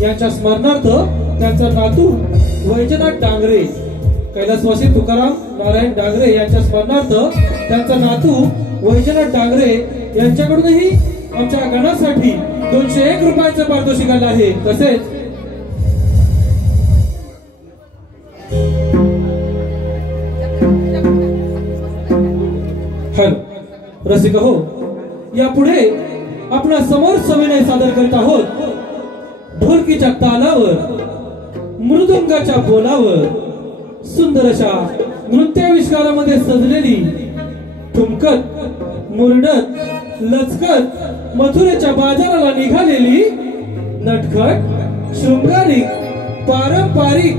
यांच्या स्मरणार्थ त्यांचा नातू वैजनाथ डांगरे, कैलासवासी तुकाराम नारायण डांगरे यांच्या स्मरणार्थ त्यांचा नातू वैजनाथ डांगरे यांच्याकडूनही आमच्या गणासाठी 201 रुपयाचं पारितोषिक आलं आहे। तसेच रसिक हो, यापुढे आपल्या समोर सविनय सादर करत आहोत ढोलकीच्या तालावर, मृदुंगाच्या बोलावर सुंदर अशा नृत्याविष्कारामध्ये सजलेली, ठुमकत मुरडत लचकत मथुरेच्या बाजाराला निघालेली नटखट शृंगारिक पारंपरिक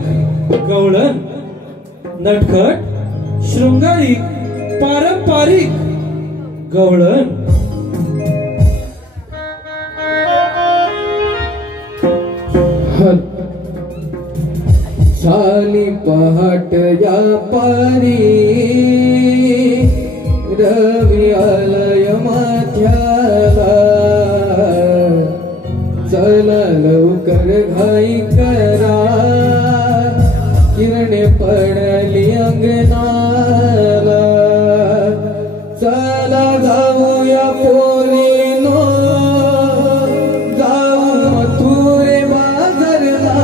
गवळण, नटखट शृंगारिक पारंपरिक गवळण। झाली पहाट या पारी, रवी आलय माथ्याला, चला लवकर घाई करा, किरणे पडली अंगणाला, चला जाऊया पोरीनो, जाऊ मथुरे बाजारला।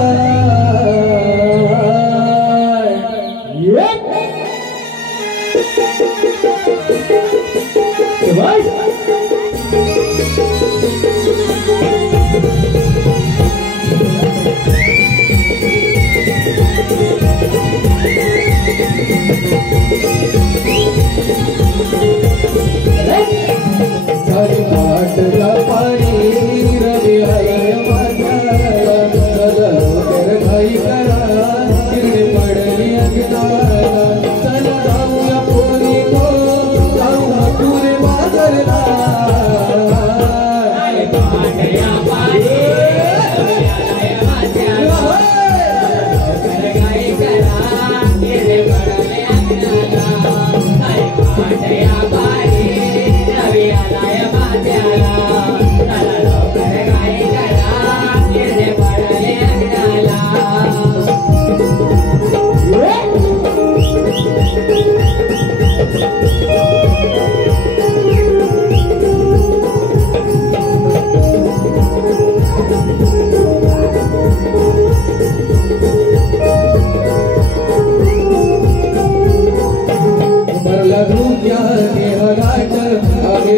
झाली पहाट या पारी, रवी आलय माथ्याला, चला लवकर घाई करा, किरणे पडली अंगणाला, चला जाऊया पोरीनो, जाऊ मथुरे बाजारला।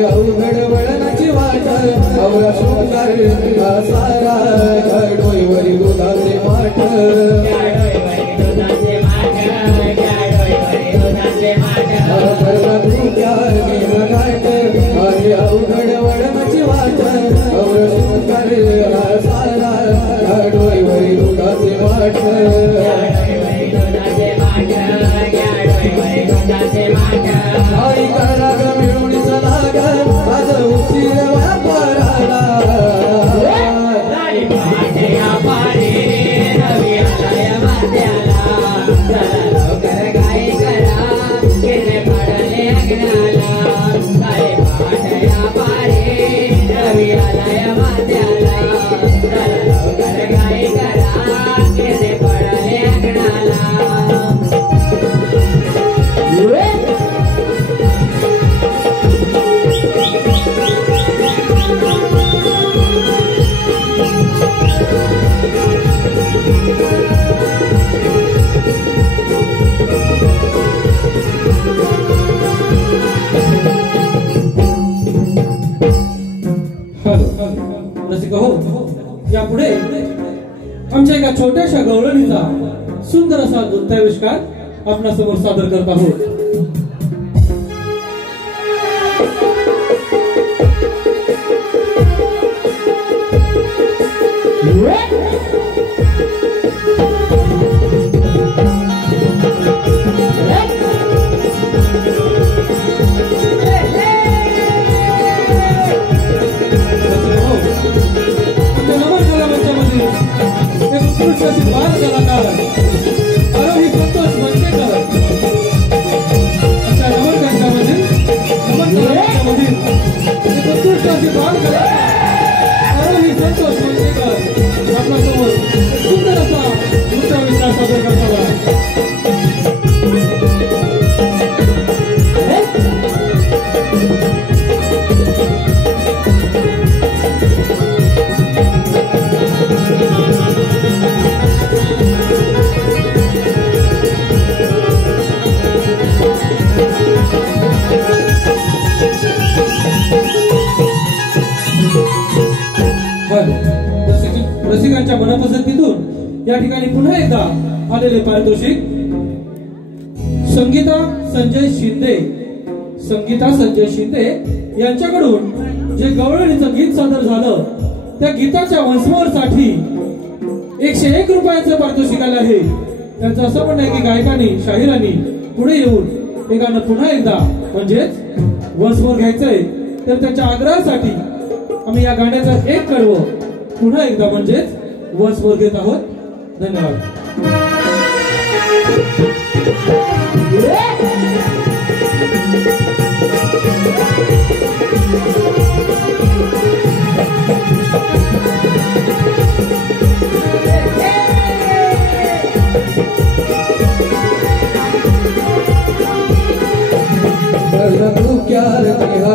अवघड वळणाची वाट, अवरा शृंगार सारा, डोईवरी दुधाचे माठ, अवघड वळणाची वाट, अवरा शृंगार सारा, डोईवरी दुधाचे माठ, आई करा ग मिळून चला ग, आज उशीर व्यापाराला। रसिक हो, यापुढे आमच्या एका छोट्याशा गवळणीचा सुंदर असा नृत्याविष्कार आपल्या समोर सादर करत आहोत। बाल कलाकार आरोही संतोष मंचेकर, अशा नवरकंठामधील उत्कृष्ट असे बाल कलाकार आरोही संतोष मंचेकर आपल्यासमोर सुंदर असा नृत्य विचार सादर करताना रसिकांच्या मनपसंतीतून या ठिकाणी पुन्हा एकदा आलेले पारितोषिक संगीता संजय शिंदे यांच्याकडून जे गवळणीचं गीत सादर झालं त्या गीताच्या वंशमोहरसाठी 101 रुपयाचं पारितोषिक आलं आहे. त्यांचं असं म्हणणं आहे की गायकांनी शाहिरांनी पुढे येऊन हे गाणं पुन्हा एकदा म्हणजेच वंशमोहर घ्यायचंय तर त्याच्या आग्रहासाठी आम्ही या गाण्याचं एक कडवं पुन्हा एकदा म्हणजेच वंशमोहर घेत आहोत. धन्यवाद.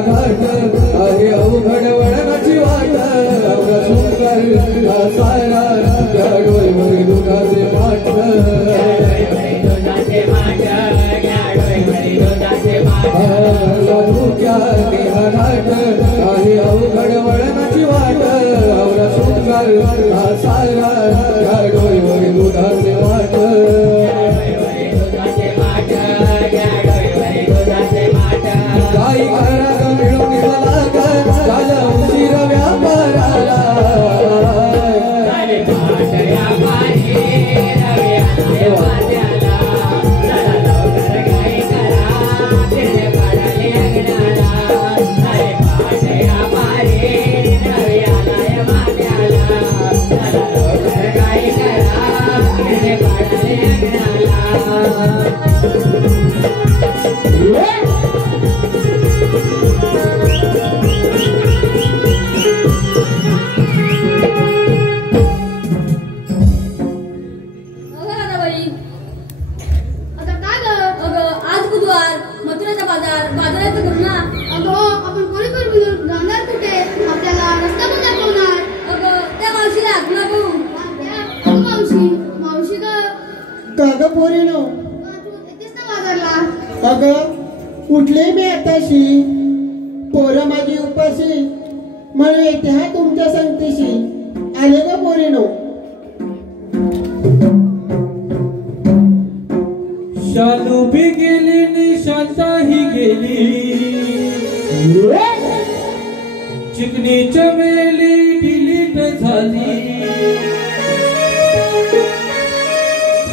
घाट आहे अवघड वळणाची वाट सारा डोईवर दुधाचे माठ घाट आहे अवघड वळणाची वाट आवरा सुंदर सारा डोईवर दुधाचे माठ काही खरा मिळून झाला उशीर व्यापाराला उठले मी आताशी पोरं माझी उपाशी म्हणून येते हा तुमच्या संगतीशी आले का पोरीनो. शालू भी गेली निशांताही गेली चिकनी चमेली डिलीट झाली.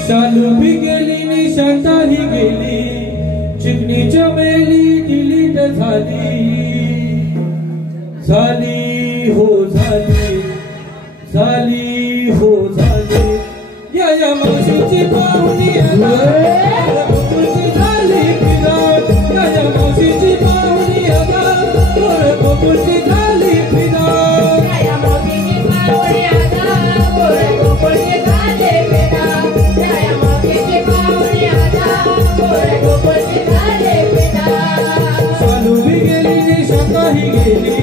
शालू भी गेली निशांताही गेली चिकनी चमेली डिलीट झाली. झाली हो झाली झाली हो झाली या मावशीची पाहुणी गोकुळची झाली फिदा. या मावशीची पाहुणी गोकुळची झाली फिदा. शालू भी गेली निशांताही गेली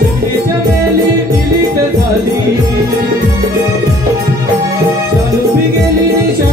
चिकनी चमेली डिलीट झाली. शालू भी गेली निशांताही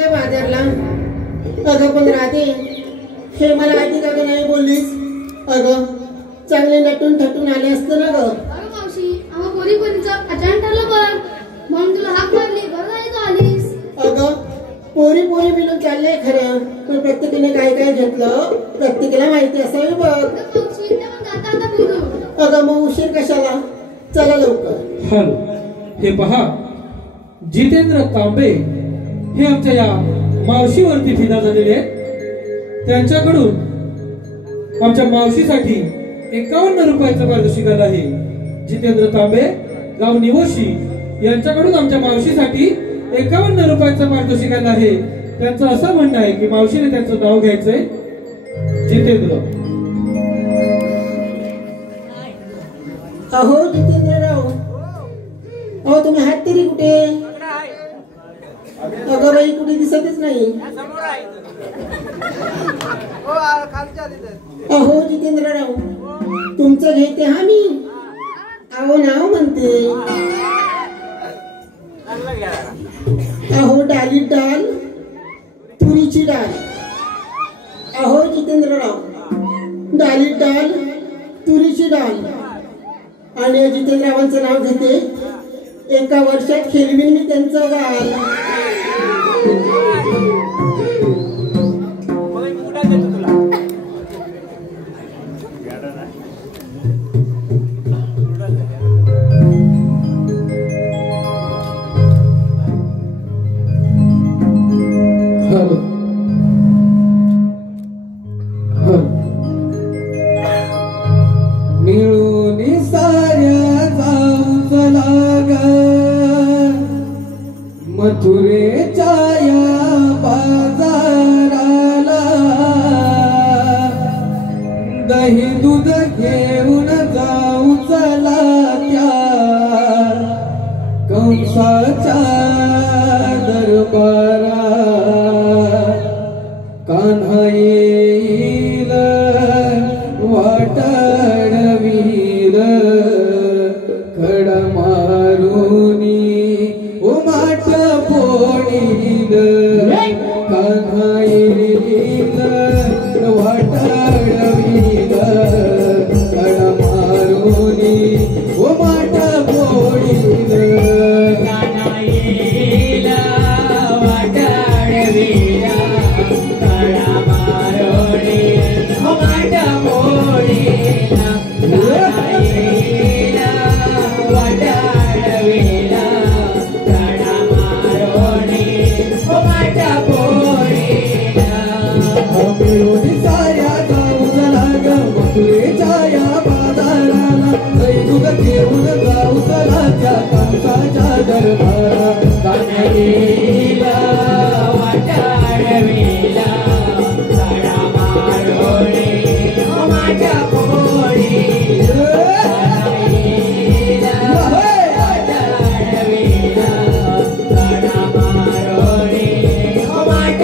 का बाजारला? अगं पण राधे, हे मला आधी का नाही बोललीस? अगं चांगले नटून थटून आले असतं ना ग. अरे मावशी, आम्हा पोरीपोरींचं अचानक ठरलं बघ, म्हणून तुला हाक मारली. बरं झाली तू आलीस. अगं पोरी पोरी मिळून चाललंय खरं, पण प्रत्येकाने काय काय घेतलं प्रत्येकाला माहिती असावी बघ. अगं मावशी, ते पण गाता आता बोलू. अगं मग उशीर कशाला? चला लवकर. हॅलो, हे पहा, जितेंद्र तांबे हे आमच्या या मावशीवरती फिदा झालेले आहेत. त्यांच्याकडून आमच्या मावशीसाठी 51 रुपयाचं पारितोषिक आलं आहे. जितेंद्र तांबे, गाव निवोशी, यांच्याकडून आमच्या मावशीसाठी 51 रुपयाचं पारितोषिक आलं आहे. त्यांचं असं म्हणणं आहे की मावशीने त्यांचं नाव घ्यायचंय जितेंद्र. अहो जितेंद्रराव, अहो तुम्ही हात तरी कुठे? अगं बाई कुठे दिसतच नाही. अहो जितेंद्रराव, तुमचं घेते हा मी. अहो नाव म्हणते. अहो डालीत डाल, तुरीची डाल. अहो जितेंद्रराव, डालीत डाल, तुरीची डाल. आणि जितेंद्ररावांचं नाव घेते. एका वर्षात खेळवीन मी त्यांचं गाल. मिळून साऱ्या जाऊ लागा मथुरेच्या या बाजाराला. दही दूध घेऊन जाऊ चला त्या कंसाच्या दरबारा. कान्हा येईल वाटाडवीर खडा मारुनी उमाट पोळील. कान्हा येईल वाटाडवीर खडा मारुनी उमाट पोळील. कान्हा येईल वाटाडवीर खडा मारुनी उमाट पोळील. कान्हा येईल वाटाडवीर खडा मारुनी उमाट पोळील. मिळून साऱ्या जाऊ लाग मथुरेच्या या बाजाराला. दही दूध घेऊन जाऊ चला त्या कंसाच्या दरबारा. कान्हा येईल वाटाडवीर खडा मारुनी उमाट पोळील. कान्हा येईल वाटाडवीर खडा मारुनी उमाट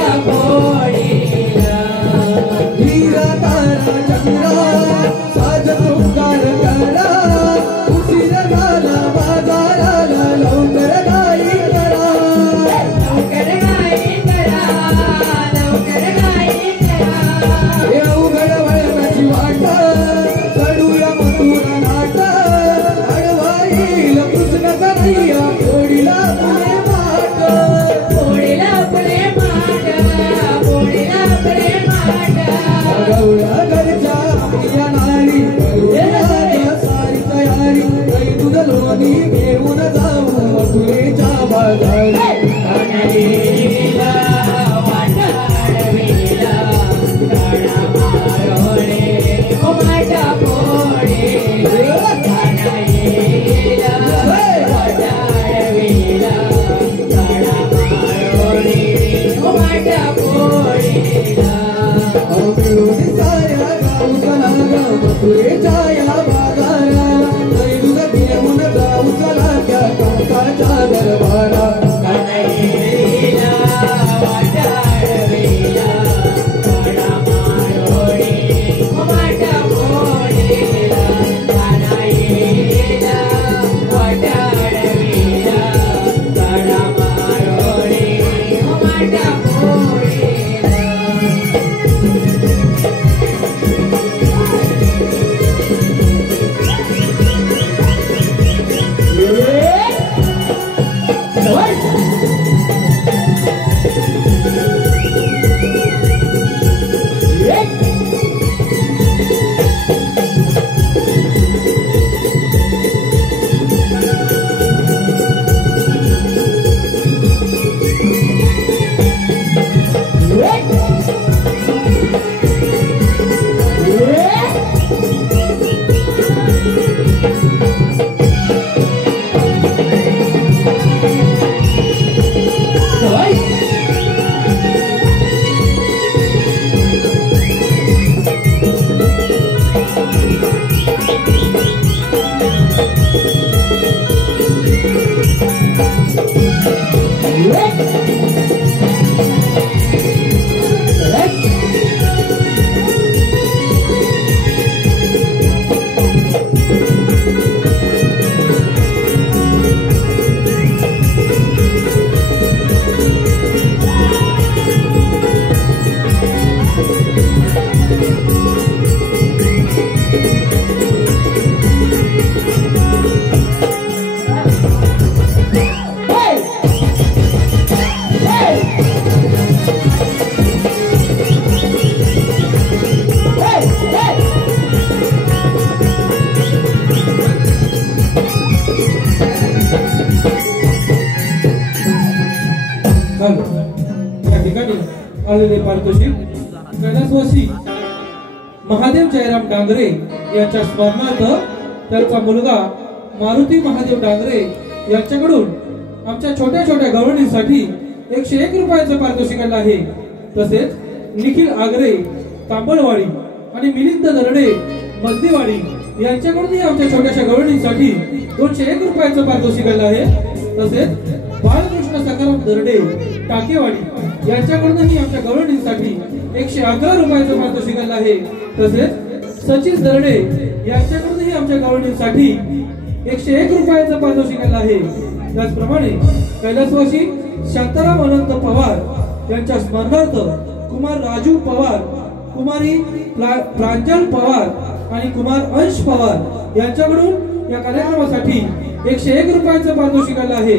ठिकाणी आलेले पारितोषिक कैलासवासी महादेव जयराम डांगरे यांच्या स्मरणार्थ त्यांचा मुलगा मारुती महादेव डांगरे यांच्याकडून आमच्या छोट्या छोट्या गवळणींसाठी 101 रुपयाचं पारितोषिक आलं आहे. तसेच निखिल आगरे तांबळवाडी आणि मिलिंद दरडे मजलीवाडी यांच्याकडूनही आमच्या छोट्याशा गवळणींसाठी 201 रुपयाचं पारितोषिक आलं आहे. तसेच बाळकृष्ण सखाराम दरडे टाकेवाडी यांच्याकडूनही आमच्या गवळणींसाठी 111 रुपयाचं पारितोषिक आलं आहे. तसेच सचिन दरडे यांच्याकडूनही आमच्या गवळणींसाठी 101 रुपयाचं पारितोषिक आलं आहे. त्याचप्रमाणे कैलासवासी शांताराम अनंत पवार यांच्या स्मरणार्थ कुमार राजू पवार, कुमारी प्रांजल पवार आणि कुमार अंश पवार यांच्याकडून या कार्यक्रमासाठी 101 रुपयाचं पारितोषिक आलं आहे.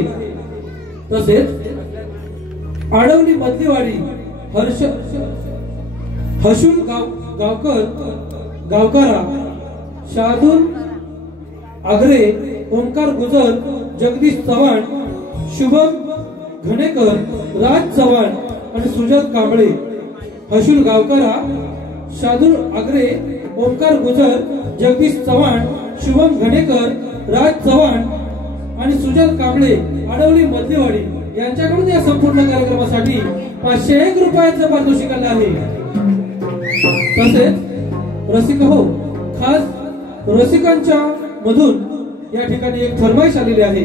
तसेच आडवली मधलीवाडी हसूल गावकरा शार्दूल आगरे, ओंकार गुजर, जगदीश चव्हाण, शुभम घणेकर, राज चव्हाण आणि सुजात कांबळे. हसूल गावकरा, शार्दूल आगरे, ओंकार गुजर, जगदीश चव्हाण, शुभम घणेकर, राज चव्हाण आणि सुजात कांबळे आडवली मधलीवाडी यांच्याकडून या संपूर्ण कार्यक्रमासाठी 501 रुपयाचं पारितोषिक आलं आहे. तसेच रसिक हो, खास रसिकांच्या मधून या ठिकाणी एक फरमाईश आलेली आहे.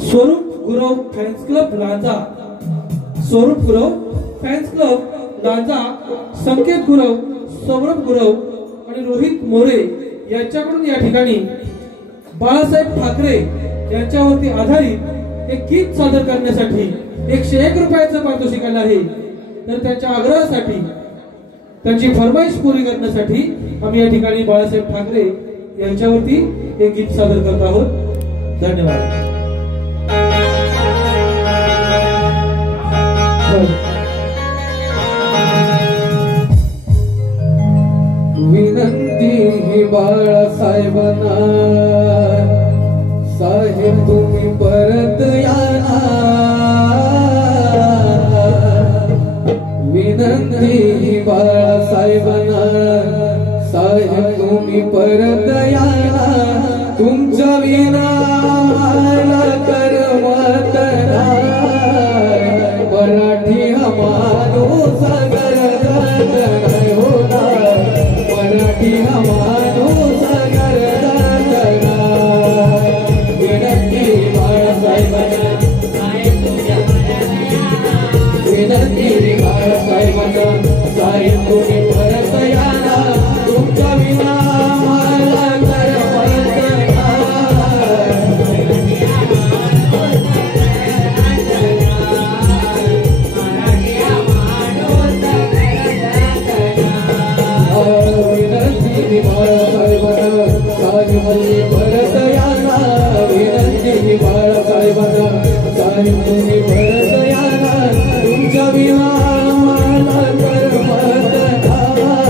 स्वरूप गुरव फॅन्स क्लब लांजा, स्वरूप गुरव फॅन्स क्लब लांजा, संकेत गुरव, सौरभ गुरव आणि रोहित मोरे यांच्याकडून या ठिकाणी बाळासाहेब ठाकरे यांच्यावरती आधारित एक गीत सादर करण्यासाठी 101 रुपयाचं पारितोषिक आलं आहे. तर त्यांच्या आग्रहासाठी, त्यांची फरमाईश पुरी करण्यासाठी आम्ही या ठिकाणी बाळासाहेब ठाकरे यांच्यावरती एक गीत सादर करत आहोत. धन्यवाद. विनंती बाळासाहेबांना, साहेब तुम्ही परत या. विनंती बाळासाहेबांना, साहेब तुम्ही परत या. तुमच्या विना करमत नाही, मराठी हा माणूस गरजत नाही होणार, मराठी हा माणूस गरजत नाही. विनंती बाळासाहेबांना, विनंती बाळासाहेबांना, साहेब तुम्ही परत या. तुमच्या विना मला करमत विनंती बाळासाहेबांना, साहेब तुम्ही परत या. विनंती बाळासाहेबांना, साहेब तुम्ही परत या. तुमच्या विना मला करमत नाही.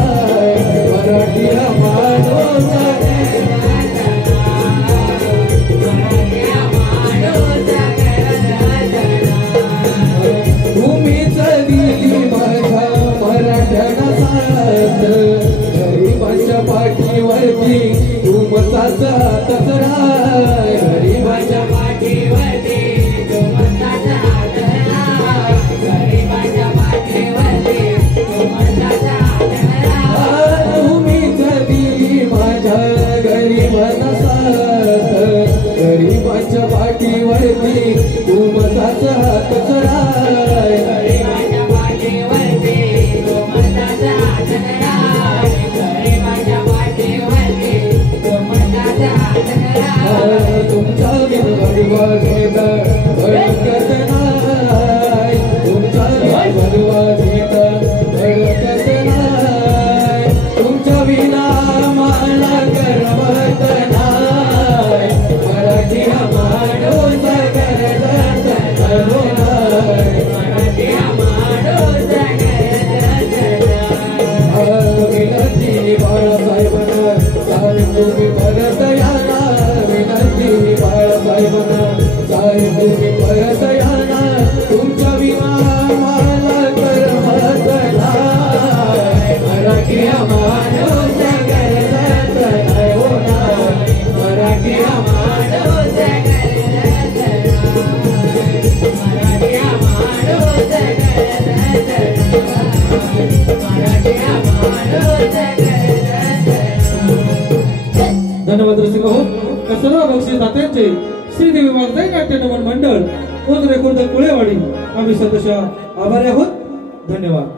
आम्ही सतशा आभारी आहोत. धन्यवाद.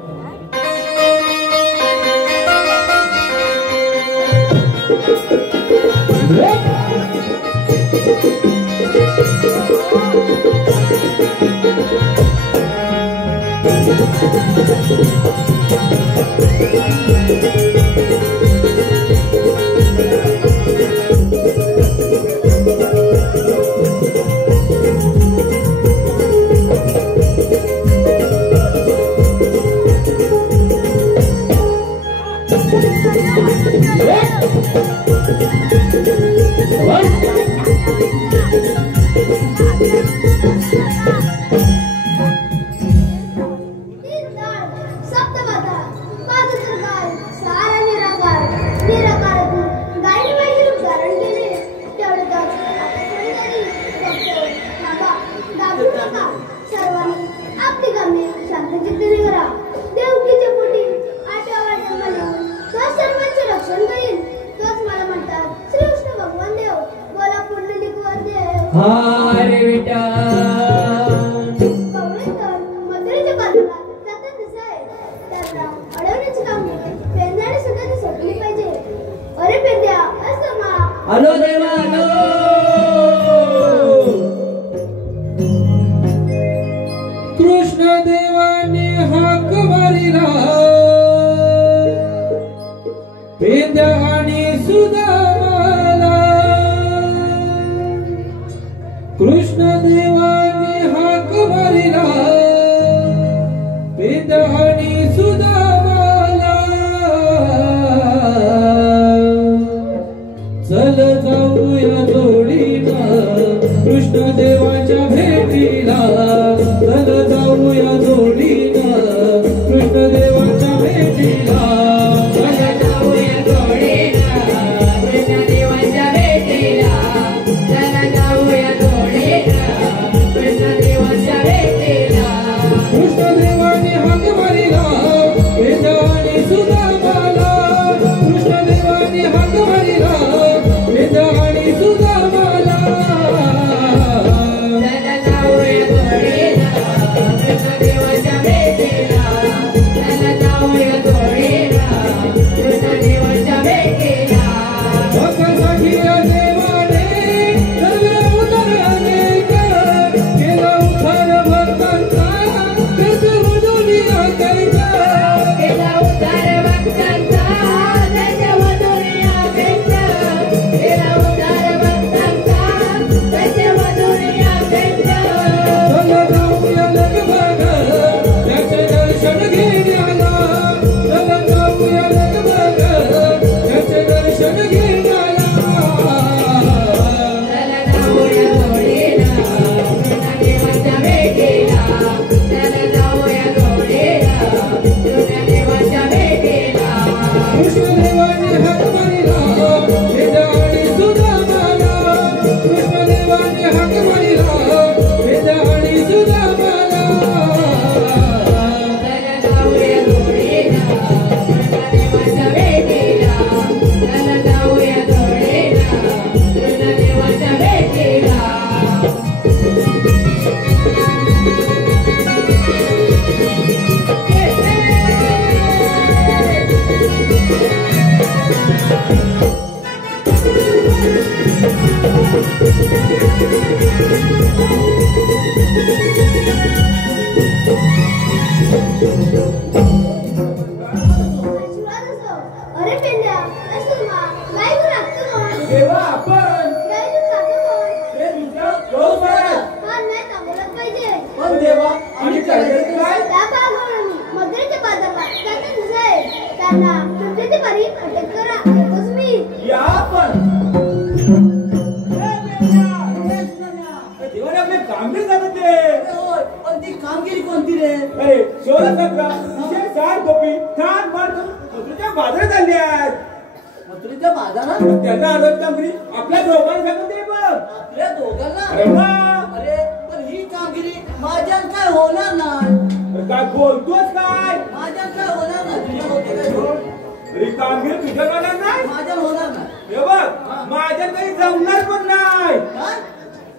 माझ्या काही जमणार पण नाही.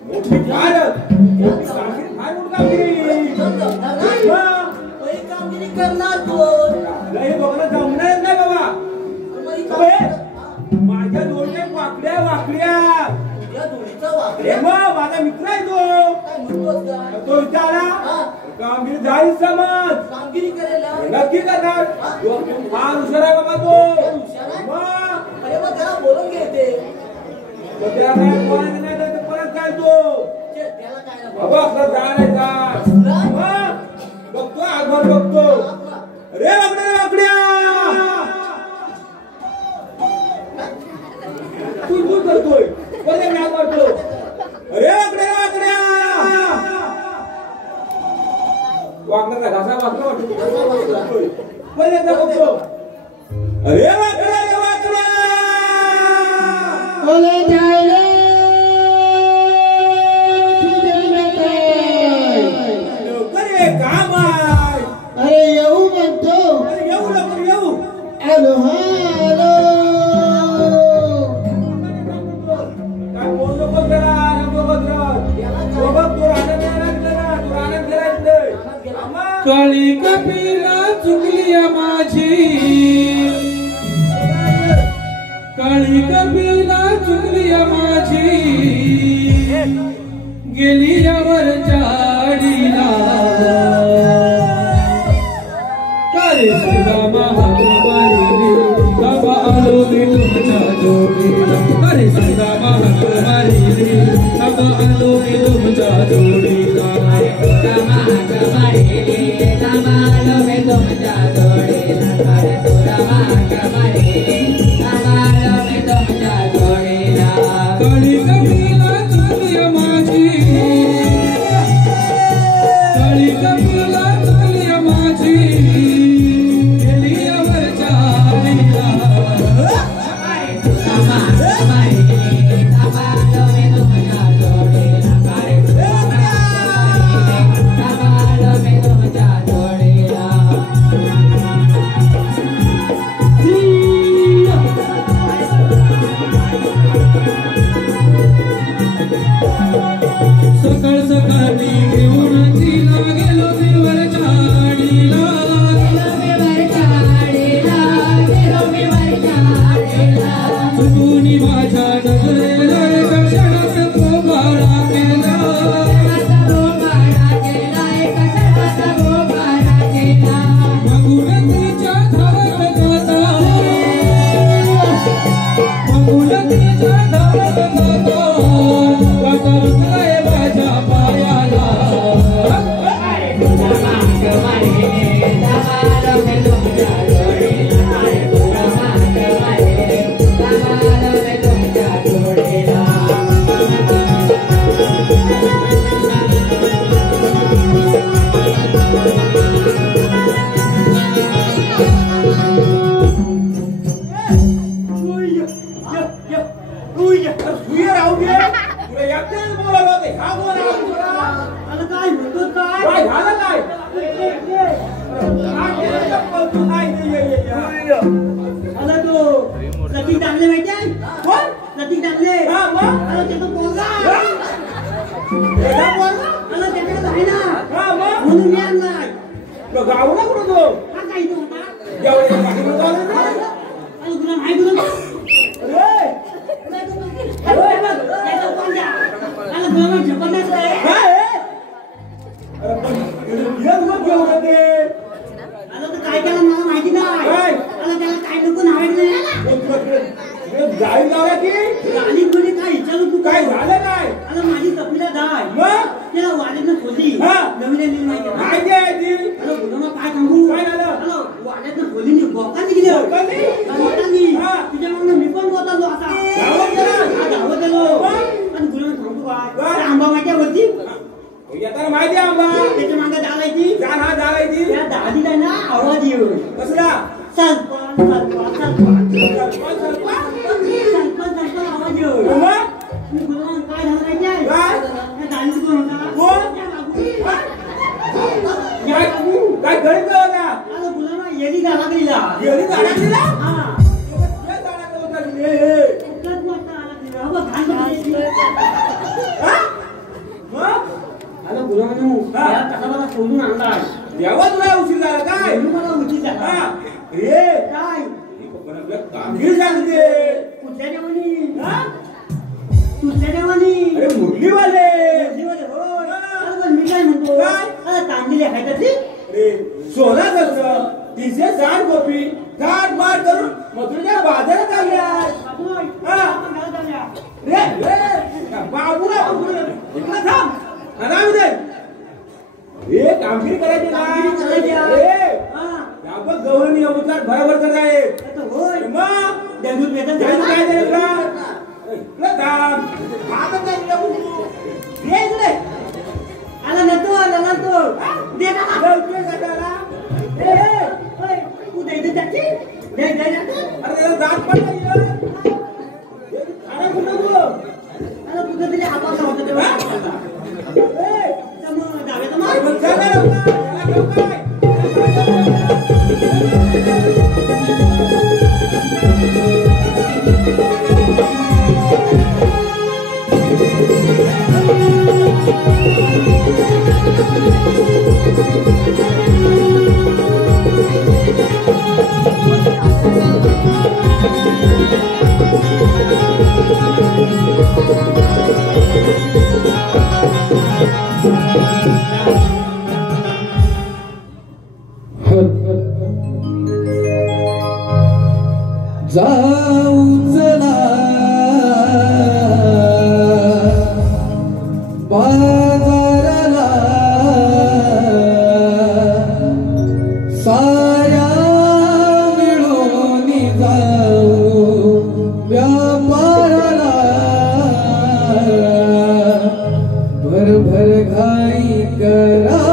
मोठी फार कामगिरी कामगिरी करणार कोण नाही बघा जमणार नाही बाबा माझ्या दोन्ही वाकड्या वाकड्या या दोन्हीचा वाकड्या माझा मित्र आहे तो विचारा कामगिरी जाईल समज कामगिरी करायला नक्की करणार हा हुशार आहे बाबा तो अरे मग त्याला बोलून घेते त्याला काय बोलायचं नाही तर परत काय तो त्याला काय बाबा असला जाणार बघतो आजवर बघतो रे वाकड्या वाकड्या तू करतोय परत मी मारतो अरे वाकड्या वाकड्या वाकड्याचा घासा वाकला परत बघतो अरे वाकड्या रे वाकड्या बोले जायले तुझे बेटा लवकर ये काम आहे अरे येऊ म्हणतो अरे येऊ लवकर येऊ आलो आलो काय बोल नको जरा नको बाबा तू आनंद काळी कपिला चुकली माझी काळी कपिला चुकली माझी गेली यावर जाडीला काळे सुदामा हात मारिली बाबा आलो मी तुमच्या जोडीला काळे सुदामा हात मारिली बाबा आलो मी तुमच्या जोडीला काळी कपिला चुकली माझी काळी कपिला चुकली माझी गेली यावर जाडीला सकाळ सकाळी घेऊन तिला गेलो देवर झाडीला चुकून माझ्या नजरेला एका क्षणात पोबाळा केला मागून तिच्या धावत जाता मागून तिच्या धावत जाता वाटा रुतलाय माझ्या पायाला प्रतीक डांगले माहिती आहे कोण प्रतीक डांगले त्याचा पोरगा आहे ना म्हणून मी आणलाय गावला कुठं तो हा काही तो होता तुला माहिती तुला जबरदस्त काय केलं मला माहिती नाही त्याला काय नको जाईल जाऊया की गाली कोणी काय विचारू तू काय झालं काय आता माझी तपीला जाय मग त्याला वाड्यातनं खोली नवीन माहिती आहे ती गुन्हा काय सांगू काय झालं वाड्यातनं खोली बोकांनी गेली तिच्या मग मी पण बोलतो आता धावत गेलो आणि गुन्हा सांगतो काय आंबा माहिती वरती येताना माहिती आहे आंबा त्याच्या मागे डालायची डालायची त्या दादीला ना आवाज येऊन कसला सरपंच सरपंच सरपंच सरपंच आवाज येऊन काय झालं माहिती काय गरीब होता गुलामा येली गाला दिला गेली झाडा दिला गुलामानू सोडून आणलाय तेव्हा तुला उशीर झाला काय म्हणून मला उशीर झाला हा रे काय पण आपल्या कामगिरी सांगते कुठल्या देवानी कुठल्या देवानी अरे मुरलीवाले मी काय म्हणतो काय? तांदळी आहे त्यातली अरे सोना खर्च 360 कॉपी गाठ मार करून मथुरेच्या बाजारात आल्या रे रे बाबूला इकडे थांब आराम दे हे कामगिरी करायची ना रे आपण गव्हर्निंग अवतार बरोबर कराय होय मग देऊन वेतन काय देणार इकडे थांब आता काय रे इकडे आला ना तो दे ना लवकर कशाला तू दे त्याची दे अरे दात पडला अरे कुठे तरी आपण होतं तेव्हा डाव्याचा मार जाऊ चला बाजाराला साऱ्या मिळून जाऊ व्यापाराला भरभर घाई करा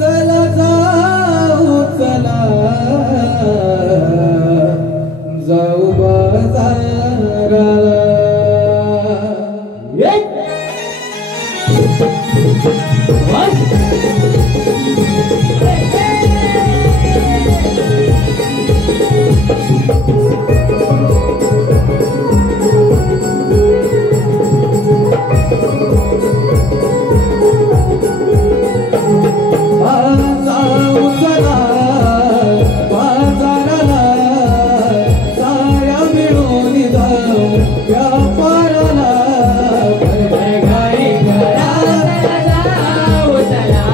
चला जाऊ चला जाऊ बाजाराला जाऊ चला बाजाराला साऱ्या मिळून जाऊ व्यापाराला भरभर घाई करा जाऊ चला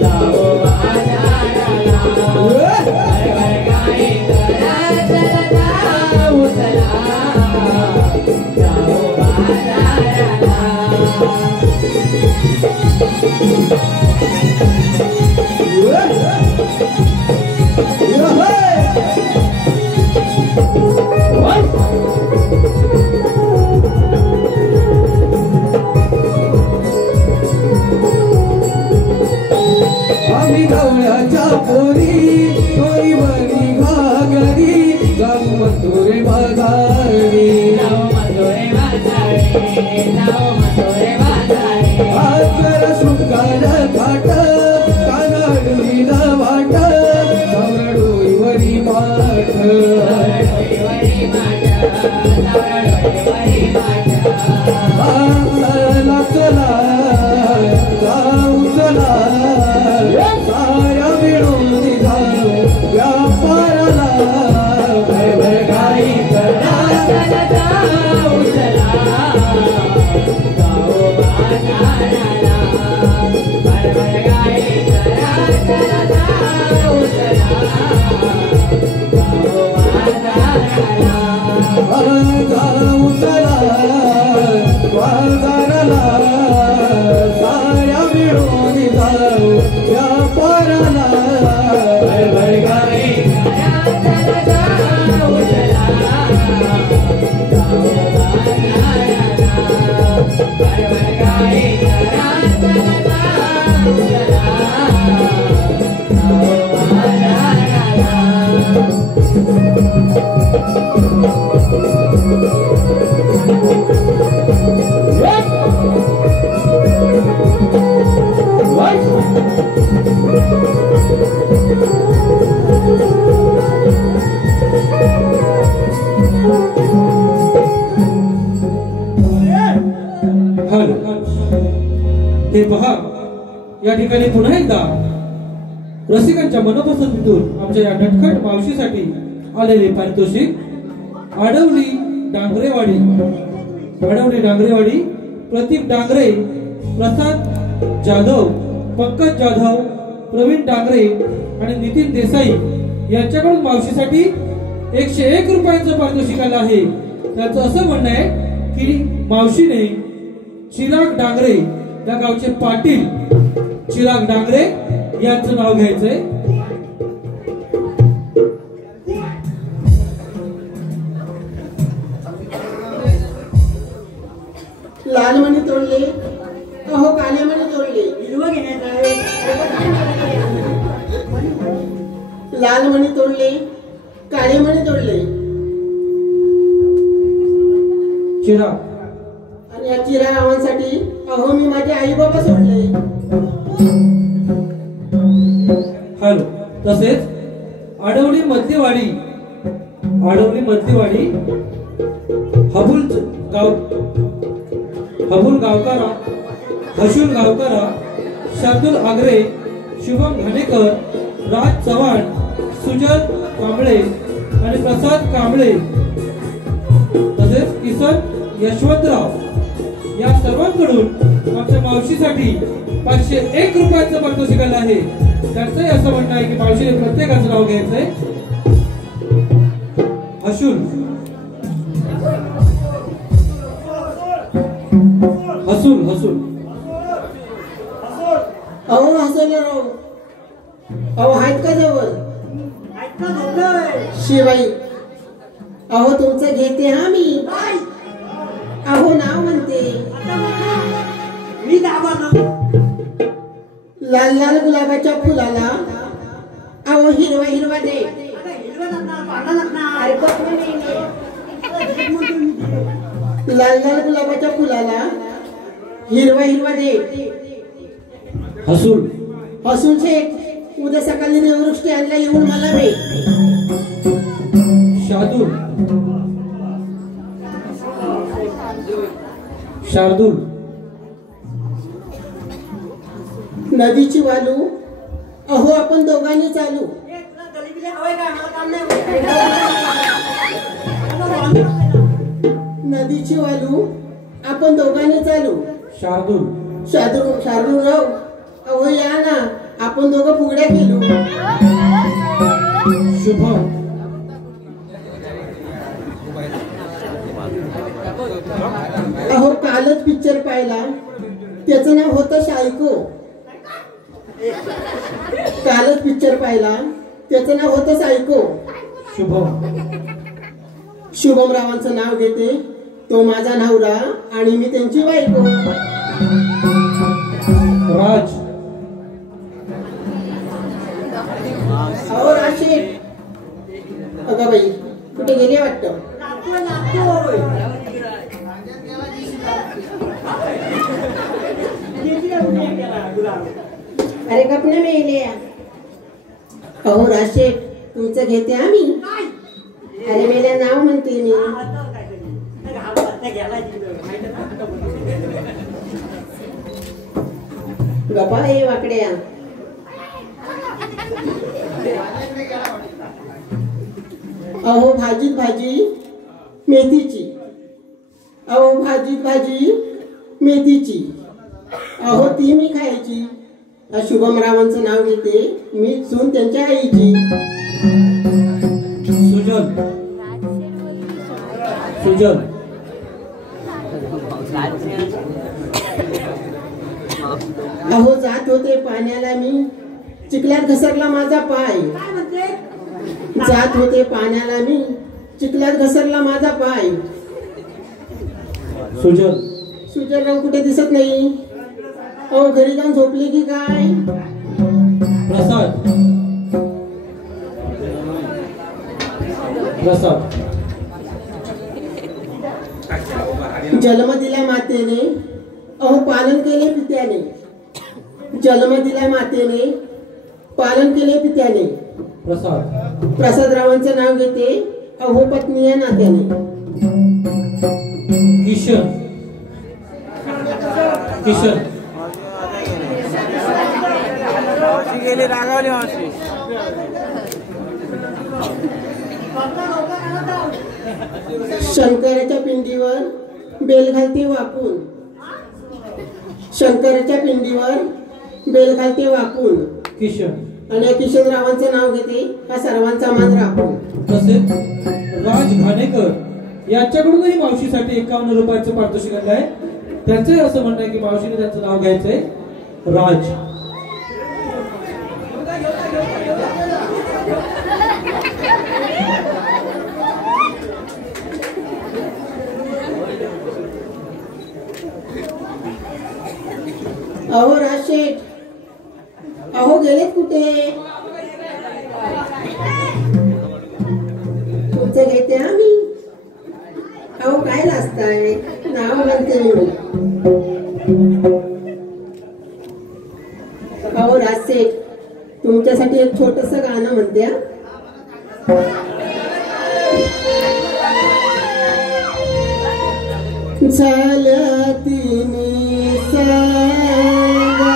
जाऊ बाजाराला भरभर घाई करा जाऊ चला जाऊ बाजाराला आम्ही गवळ्याच्या पोरी पोरी बरी घागरी जाऊ मथुरे बाजारी आजर शृंगार घाट कानाडीला वाट सावरडोईवरी माठ चला चला जाऊ चला साऱ्या मिळून जाऊ व्यापाराला भरभर घाई करा जाऊ चला जाऊ बाजाराला भरभर घाई करा जाऊ चला जाऊ ठिकाणी पुन्हा एकदा रसिकांच्या मनपसंतीतून आमच्या या नटखट मावशीसाठी आलेले पारितोषिक आडवली डांगरेवाडी प्रतीक डांगरे, प्रसाद जाधव, पंकज जाधव, प्रवीण डांगरे आणि नितीन देसाई यांच्याकडून मावशीसाठी 101 रुपयांचं पारितोषिक आलं आहे. त्याचं असं म्हणणं आहे की मावशीने चिराग डांगरे या गावचे पाटील चिराग डांगरे यांचं नाव घ्यायचंय. लालमणी तोडले अहो कालेमणी तोडले. हिरवं घेण्याचं आहे. लालमणी तोडले काळेमणी तोडले. चिराग आणि या चिरा रावांसाठी अहो मी माझे आई बाबा सोडले. हॅलो. तसेच आडवली मधलीवाडी हबुल गावकारा, हशुल गावकारा, शार्दुल आगरे, शुभम घाणेकर, राज चव्हाण, सुजल कांबळे आणि प्रसाद कांबळे तसेच किसन यशवंतराव या सर्वांकडून आमच्या मावशीसाठी 501 रुपयांचं पारितोषिक आलं आहे. त्यांचंही असं म्हणणं आहे की मावशीने प्रत्येकाचं नाव घ्यायचंय. हसूल अहो हसवलं राव. अहो आहेत का जवळ? शिवाई अहो तुमचं घेते हा मी. अहो नाव म्हणते मी दाबालो. लाल लाल गुलाबाच्या फुलाला अहो हिरवा हिरवा दे. लाल लाल गुलाबाच्या फुलाला हिरवा हिरवा दे. हसून शेठ उद्या सकाळी देववृष्टी आणला येऊन मला भेट. शार्दूल नदीची वालू अहो आपण दोघांनी चालू. नदीची वालू आपण दोघांनी चालू. शार्दूल राव अहो या ना आपण दोघं फुगड्या खेळू. शुभम अहो कालच पिक्चर पाहिला त्याचं नाव होतं सायको. कालच पिक्चर पाहिला त्याचं नाव होतं सायको. शुभम रावांचं नाव घेते. तो माझा नवरा आणि मी त्यांची बायको. राज अहो राशेठ अगं बाई कुठे गेले वाटतं. अरे गपने मेले. अहो राशेठ तुमचं घेते आम्ही. अरे मेल्या नाव म्हणते मी. गप्पा हे वाकड्या. अहो भाजीत भाजी मेथीची. अहो भाजीत भाजी मेथीची. अहो ती मी खायची. शुभम रावांचं नाव घेते मी सून त्यांच्या आईची. सुजल अहो जात होते पाण्याला मी चिखलात घसरला माझा पाय. जात होते पाण्याला मी चिखलात घसरला माझा पाय. सुजल राव कुठे दिसत नाही. अहो घरी जाऊन झोपले की काय. प्रसाद जन्म दिला मातेने अहो पालन केले पित्याने. जन्म दिला मातेने पालन केले पित्याने. प्रसाद रावांचं नाव घेते अहो पत्नी या नात्याने. किशन गेली रागावली मावशी. शंकराच्या पिंडीवर बेल घालते वाकून, शंकराच्या पिंडीवर बेल घालते वाकून. किशन आणि किशनरावांचं नाव घेते हा सर्वांचा मान राखून. तसेच राज घाणेकर यांच्याकडूनही मावशीसाठी 51 रुपयाचं पारितोषिक आलं आहे. त्यांचंही असं म्हणणं आहे की मावशीने त्यांचं नाव घ्यायचंय राज. अहो राजशेठ, अहो गेलेत कुठे? तुमचं घेते आम्ही. अहो काय लाजताय? नाव म्हणते मी. अहो राजशेठ, तुमच्यासाठी एक छोटस गाणं म्हणते हा. झालं तिन्ही सांगा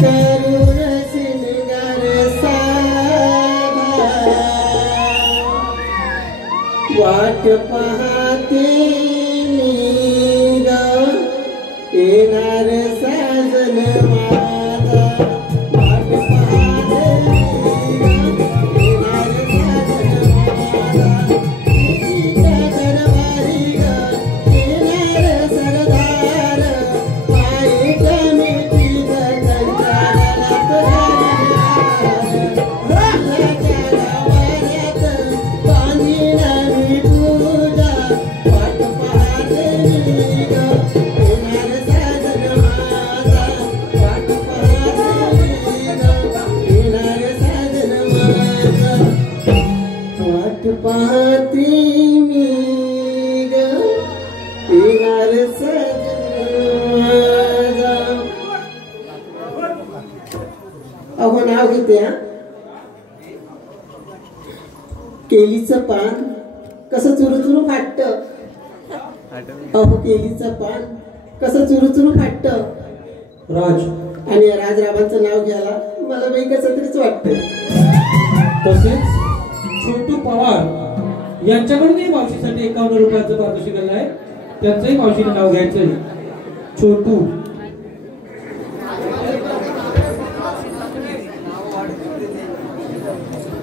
करुण सिंगार सागा, वाट पाहते मी ग येणार साजन माझा. वाट पाहते मी ग येणार साजन माझा. दरबारी ग येणार सरदार, पायी कमी तिथ त्यांच्या गळ्यात वाऱ्यात बांधीन मी पूजा. वाट पाहते मी ग येणार साजन माझा. वाट पाहते मी ग येणार साजन माझा. वाट पाहते मी ग येणार साजन माझा. अहो नाव घेते हा. केलीचं पान कसं चुरूचुरू फाटत. अहो केलीचं पान कसं चुरूचुरू फाटत. राज आणि राजरावांचं नाव घ्यायला मला बाई कसं तरीच वाटतं. तसेच छोटू पवार यांच्याकडूनही मावशीसाठी 51 रुपयाचं पारितोषिक आलं आहे. त्यांचंही मावशीने नाव घ्यायचंय छोटू.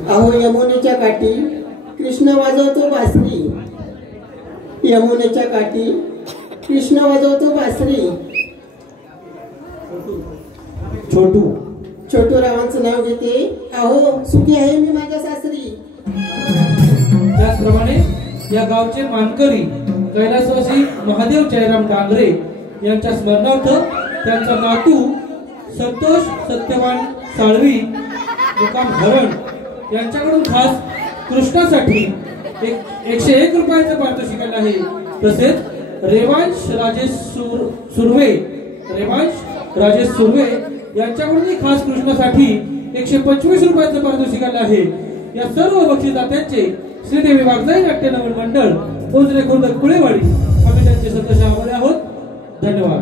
अहो यमुनेच्या काठी कृष्ण वाजवतो बासरी. यमुनेच्या काठी कृष्ण वाजवतो बासरी. छोटू छोटू रावांचं नाव घेते. अहो सुखी आहे मी माझ्या सासरी. त्याचप्रमाणे या गावचे मानकरी कैलासवासी महादेव जयराम डांगरे यांच्या स्मरणार्थ त्यांचा नातू संतोष सत्यवान साळवी मुकाम हरण यांच्याकडून खास कृष्णासाठी 101 रुपयाचं पारितोषिक आलं आहे. तसेच रेवांश राजेश सुर्वे यांच्याकडूनही खास कृष्णासाठी 125 रुपयाचं पारितोषिक आलं आहे. या सर्व बक्षीसदात्यांचे श्रीदेवी वागजाई नाट्य नवन मंडळ पोचरे खुर्द कुळेवाडी आम्ही त्यांचे सदस्य आभारी आहोत. धन्यवाद.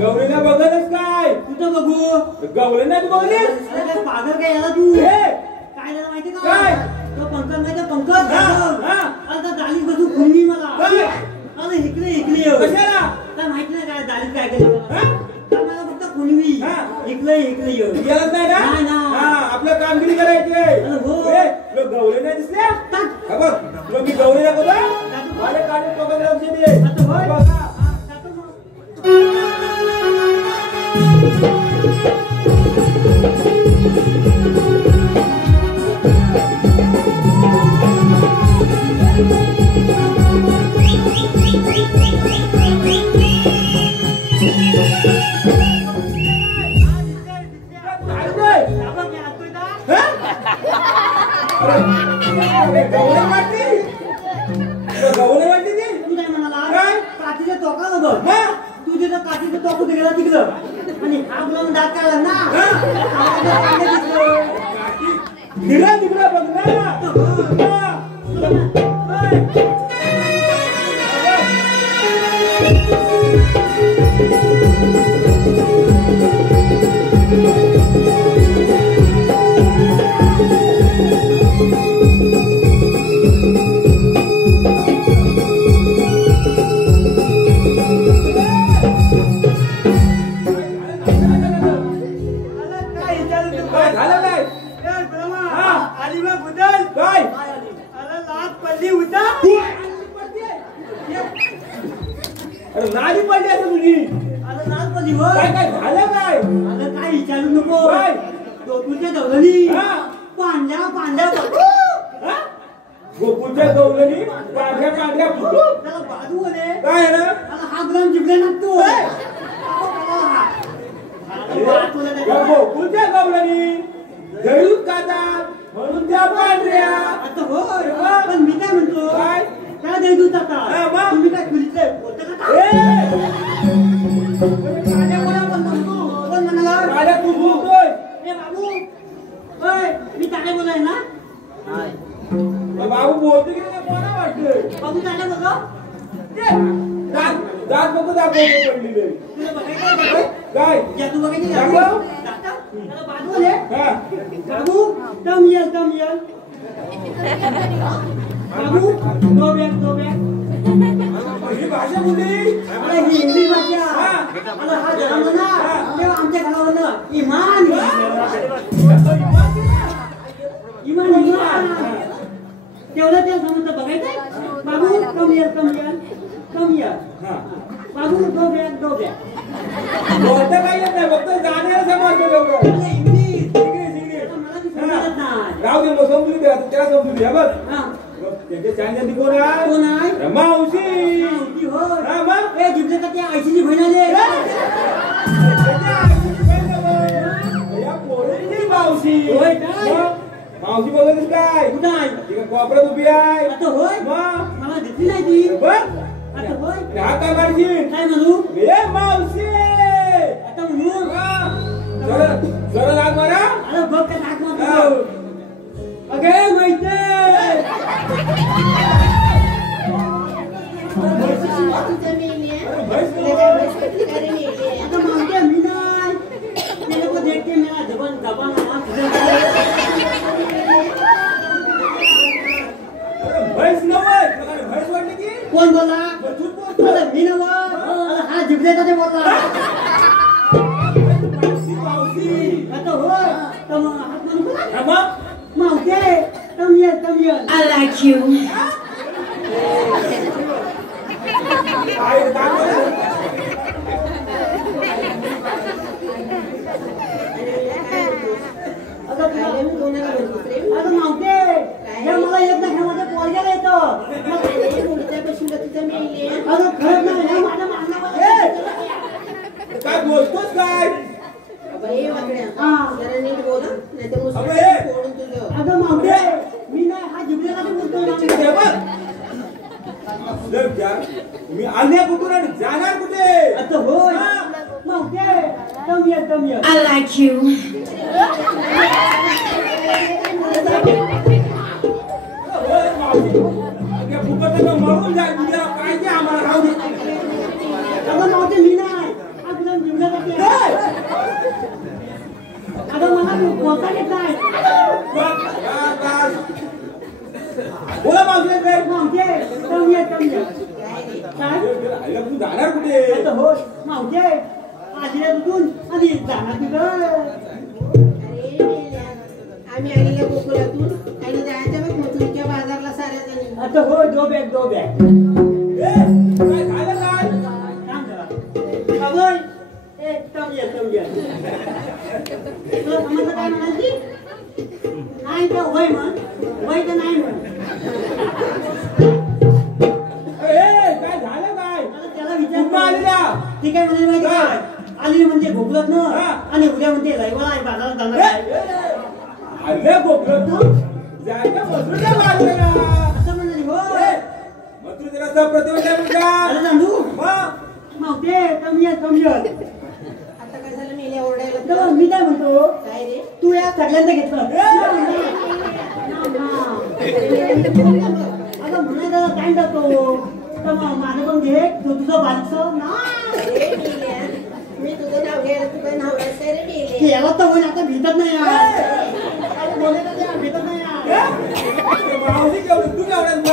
गौरीला बघतच काय कुठं बघू? गौरी नाही बघलीस? अरे काय पागल काय झाला तू? काय झालं माहिती का? काय? तो पंकज माहिती पंकज हा. अरे त्या दालीत बसून खुलली मला. काय? अरे इकडे कशाला? काय माहिती नाही काय दालीत काय केलं मला. हा? तर मला फक्त खुलवी. हा. इकडे गेलंच नाही ना? नाही ना. हा, आपलं कामगिरी करायची आहे. अरे हो. तुला गौरी नाही दिसल्या? टाक. हा बघ, तुला मी गौरी दाखवतो. माझ्या काढून बघत लक्ष दे. आता होय. बघा. हा, टाकतो मग. गौरी वाटली? तुला गौरी वाटली ती? तू काय म्हणाला? काय? काठीच्या टोकाला बघ. हा? तू तिथं काठीचं टोक कुठे गेला तिकडं आणि हात लावून दात काढला ना. आवाजात चांगलं दिसलं. तिकडं बघ ना. हा. होय. होती होय काय काय झालं काय आता काय विचारू नको काय? गोकुळच्या गवळणी हा. पांढऱ्या पांढऱ्या हा? गोकुळच्या गवळणी पांढऱ्या पांढऱ्या फुलं. त्याला बाजू रे काय आहे ना आता हा ग्राम जिंकले लागतो या गोकुळच्या गवळणी गळून खातात म्हणून त्या पांढऱ्या. आता होय पण मी काय म्हणतो काय? त्या दही दूध हा, आता मग? तुम्ही काय खुलीतले बोलता का ए! काड्या कोणा बोलतो कोण म्हणाला राजा तू बोलतोय ए बाबू होय मी काय बोलाय ना बाबू बोलतो की नाही कोणा वाटतंय बाबू काय बोलतो दात दात बघू दाखवतो पडलेले तुला बघायचं काय जादू बघायची दाखव. त्याला बाजू आले हा बाबू कम येल बाबू दो बॅग ही भाषा कुठली अरे ही इंग्लिश भाषा अरे हा जन्मला ना तेव्हा आमच्या घरावरनं इमान तेवढं ते समजतं बघायचं बाबू कम येल हा बाबू दो बॅग बोलता काही येत नाही फक्त जाण्याला समजतं लोकं. इंग्लिश इंग्लिश मला ती समजत नाही राहू दे मग समजून द्या त्याला समजून द्या बघ हा त्यांचे सांगितलं कोण आहे कोण आहे मावशी मावशी होय. हा मग ए जिंकले का त्या आईची बहीण आली या पोरीची मावशी होय काय? मग? मावशी बोलतच काय कुठं आहे ती काय कोपऱ्यात उभी आहे आता होय मग मला दिसली नाही ती बघ आता होय हा काय मारशील काय म्हणू ए मावशी आता म्हणू जरा जरा लाग मारा अरे बघ का नाक मारतो अगे माहिती आता मागते मी नाही मेरे को देख के मेरा जबान दबान म्हैस नव्हत म्हैस वाटली की कोण बोला तू बोल अरे मी नव अरे हा जिबलेचा ते बोलला मावशी आता होय तर मग हात म्हणून बोला हा मग मावते तम ये I like you. काय दाखव अगं मावते हे मला येत नाही हे माझ्या पोरग्याला येतं अगं खरंच नाही हे माझ्या मागण्यावर काय बोलतोस काय अगं मावते मी नाही हा जिबलेला ते बोलतो मी आल्या कुठून आणि जाणार कुठे आता होय मावते तम ये I like you. मरून जाय तुझ्या काय ते आम्हाला राहू दे अगं मावते मी नाही हा तुला जिबलेला ते अगं मला बोलता येत नाही बोला मावशी काय मावते तम ये काय तू जाणार कुठे आता होय मावते आजीला दुधून आणि जाणार तिथं आम्ही आलेल्या गोकुळातून आणि जायच्या बघ मथुरीच्या बाजारला साऱ्या जणी आता होय दो बॅग काय झालं काय काम करा अगं ए तम ये तुला समजलं काय म्हणायची नाही तर वय तर नाही म्हण काय झालं काय आता त्याला कुठं विचार आलेल्या ती काय म्हणाली माहिती काय आली म्हणजे भोगलत ना हा. आणि उद्या म्हणते रविवार आहे बाजारात जाणार आहे. आल्या बोकलं तू जायचं मथुरीच्या बाजूला असं म्हणाली होय मथुरीचा प्रतिबंध का अरे जाणू मग मावते कमी आता काय झालं मेल्या ओरडायला तर मी काय म्हणतो काय रे तू या सगळ्यांदा घेतलं अगं म्हणायला काय जातो तर मग माझं पण घे तू तुझं बारीकसं ना अरे मेल्या, मी तुझं नाव घ्यायला तुझं नाव घ्यायचं रे मेल्या केलं तर होईल आता भेटत नाही यार बोलायला द्या, भेटत नाही यार मावशी केवढं तू केवढ्यात मग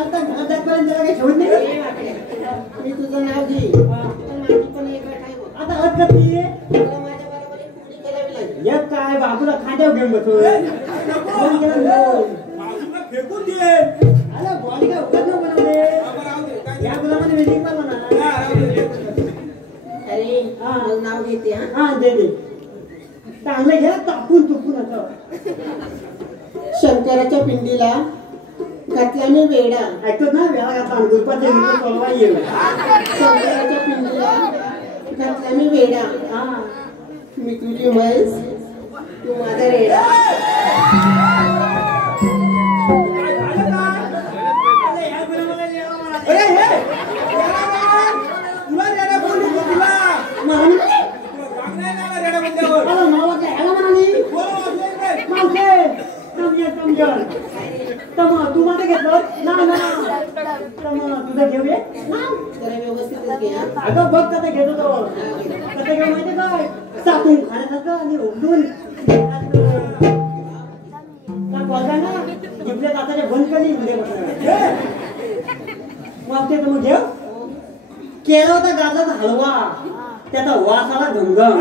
आता घरात जाईपर्यंत त्याला काही ठेवत नाही ए वाकड्या, मी तुझं नाव घेईन पण माझी पण एक अट आहे बघ. आता हद करते तुला माझ्या बरोबर एक पुरी करावी लागेल एक काय बाबूला खांद्यावर घेऊन बसतो फोन केला नको. मावशीला फेकून दे अरे बॉल काय उगत न बनवले राहू दे काय या गुलामाने वेटिंग पण म्हणा राहू दे अरे हा. मग नाव घेते हा. हा दे दे चांगलं घ्या तापून तुपून असं शंकराच्या पिंडीला घातला मी वेडा. ऐकतो ना वेळा घातला गुरुपाच्या परवा येऊ शंकराच्या पिंडीला घातला मी वेडा. हा मी तुझी म्हैस तू माझा रेडा. अरे हे तुला रेडा बोलली तुला वागणार ना रेडा बोलल्यावर तू माझं घेतलं ना ना तुझं घेऊया जरा व्यवस्थितच घे हा. अगं बघ कसं घेतो तो कसं घेऊ माहिती काय चाकून खाण्यासारखं आणि उघडून ना जिंकल्या जाताच्या बंद करी मग ते मग घेऊ केला होता गाजर हलवा त्याचा वास आला घमघम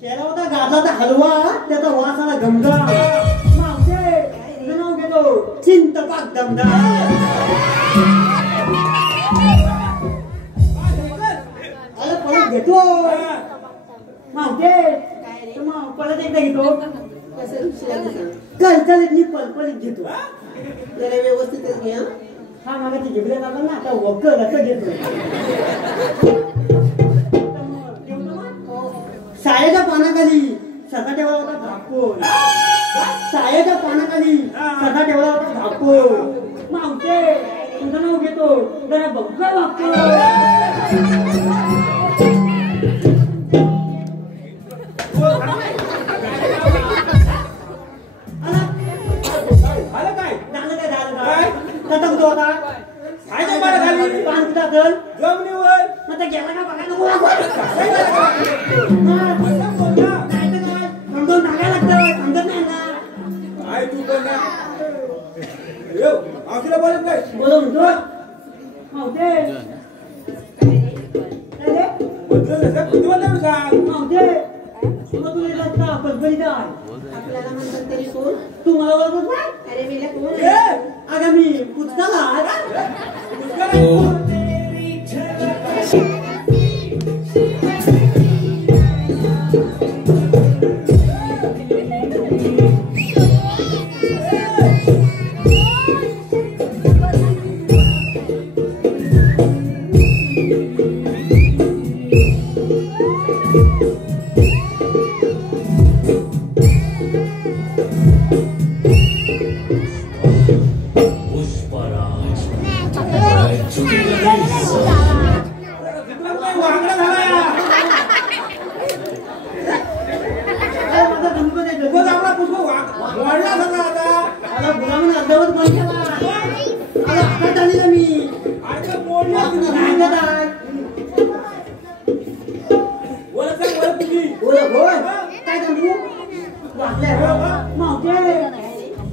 केला होता गाजराचा हलवा त्याचा वास आला घमघम मावशे नाव घेतो चिंतपाक दमदम अरे परत घेतो मावशे मग परत एकदा घेतो कसं शिवाय सांग. कलकलीत मी पलपलीत घेतो जरा व्यवस्थितच घे हा. हा मला ती जिबल्या जातात ना आता वक्कल असं घेतो सायाच्या पानाखाली ससा ठेवला होता झाकून सायाच्या पानाखाली ससा ठेवला होता झाकून मावशे तुझं नाव घेतो जरा बघ वागतो आलं काय झालं काय झालं काय कसा कुठं होता काय ते मला खाली पान कुठं असेल जमिनीवर मग ते गेला का बघा नको वागू. असं बोल ना. नाही तर काय समजावून टाकायला लागतं समजत नाही ना काय तू पण ना येऊ आखिला बोलत नाही बोलो म्हणतो मावते काय रे? बदल असं किती बोलला सांग मावते मग तुला येत असता पदबरी काय आपल्याला म्हणतात तरी कोण. तू मला ओळखत नाही अरे मेला कोण. ए अगं मी पुस्तकाला वांगडा झाला माझा धमको नाही पुष्प आपला पुष्प वाढला सगळा आता मला गुलामीने अर्धवट बंद केला अरे हातात आली ना मी आता मोडला काय करताय वरचा वर तुझी बोल काय सांगू वाटल्या मावते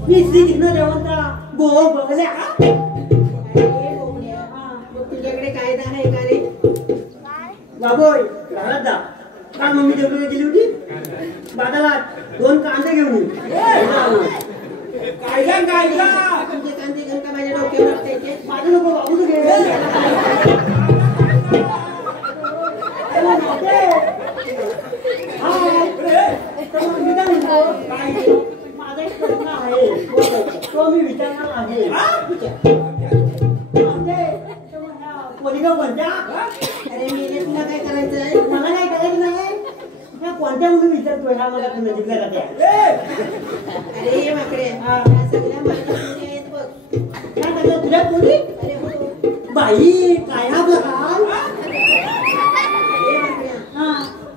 मी श्री कृष्ण देवांचा गो बघल्या मग तुझ्याकडे कायदा आहे का रे. बाबोय घरात जा काल मम्मी देवळी गेली होती बाजारात 2 कांदे घेऊन ये कायदा कायदा तुझे कांदे घेऊन का माझ्या डोक्यावर टाकायचे. माझं नको बाबूच घे माझा एक प्रश्न आहे तो मी विचारणार आहे कोणत्या कोणत्या अरे मेले तुला काय करायचं आहे. मला काय करायचं नाही त्या कोणत्या म्हणून विचारतोय हा मला पुन्हा जिंकल्या जात्या अरे माकडे या सगळ्या माझ्या मुली आहेत बघ. काय करणार तुझ्या कोणी अरे हो. बाई काय हा प्रकार अरे माकड्या, हा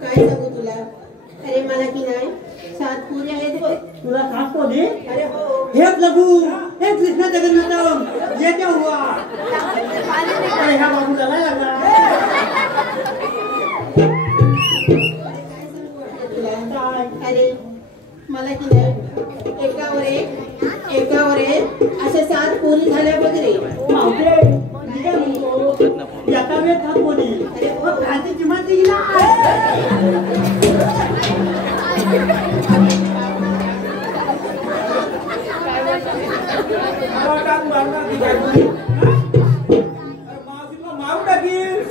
काय सांगू तुला. अरे मला की नाही 7 पुरी आहेत बघ. तुला खास कोणी अरे हो. हे प्रभू हे कृष्ण जगन्नाथम ये क्या हुआ अरे ह्या बाबू झाला लागला तुला काय अरे मला की नाही एकावर एक अशा 7 पुरी झाल्या बघ रे. मावते मी काय म्हणतो याचा वेळ खात कोणी अरे हो. खाती किंमत दिली ना मारून टाकील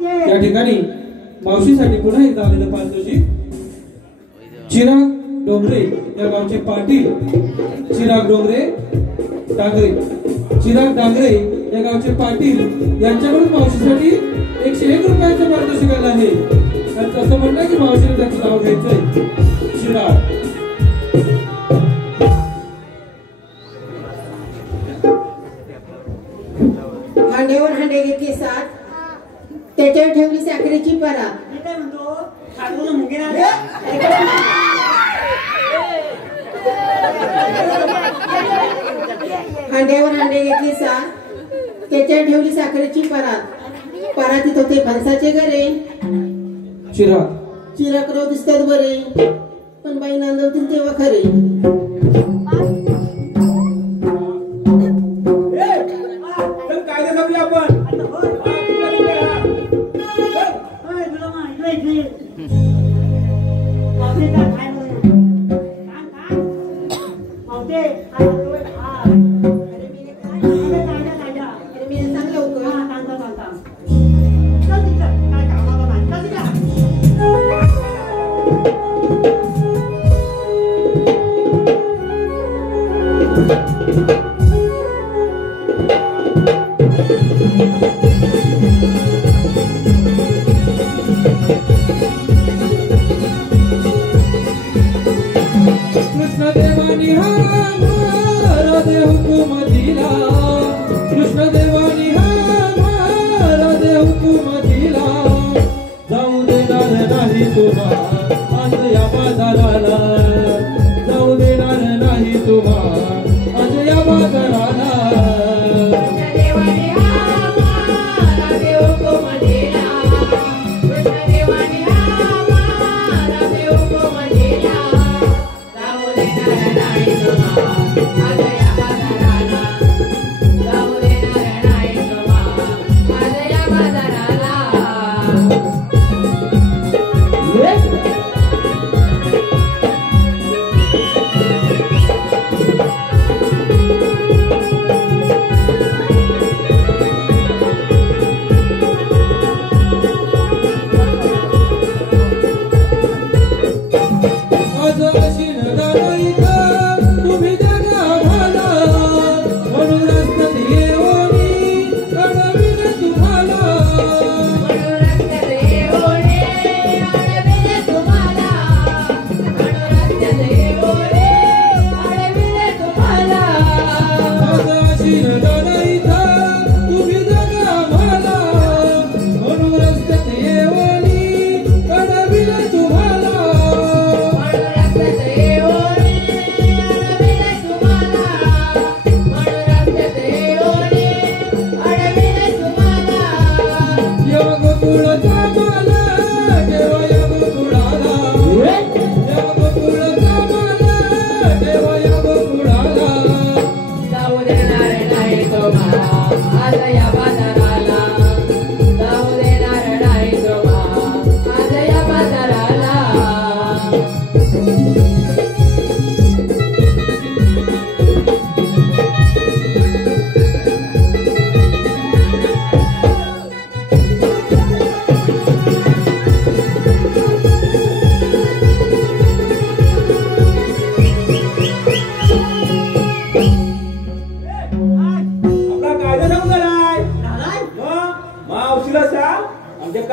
त्या ठिकाणी मावशीसाठी पुन्हा एकदा आलेलं पालतोजी चिराग डोंगरे या गावचे पाटील चिराग डांगरे या गावचे पाटील यांच्याकडून मावशीसाठी 101 रुपयाचं पारितोषिक आलं आहे. त्यांचं असं म्हणणं की मावशीने त्याचं नाव घ्यायचंय चिराग. हांड्यावर हांडे घेतले 7 त्याच्यावर ठेवली साखरेची परा. मी काय म्हणतो साखरेला मुंगे हांड्यावर हांडे घेतले 7 त्याच्यावर ठेवली साखरेची परात. परातीत होते फणसाचे गरे. चिराकराव दिसतात बरे पण बाई नांदवतील तेव्हा खरे.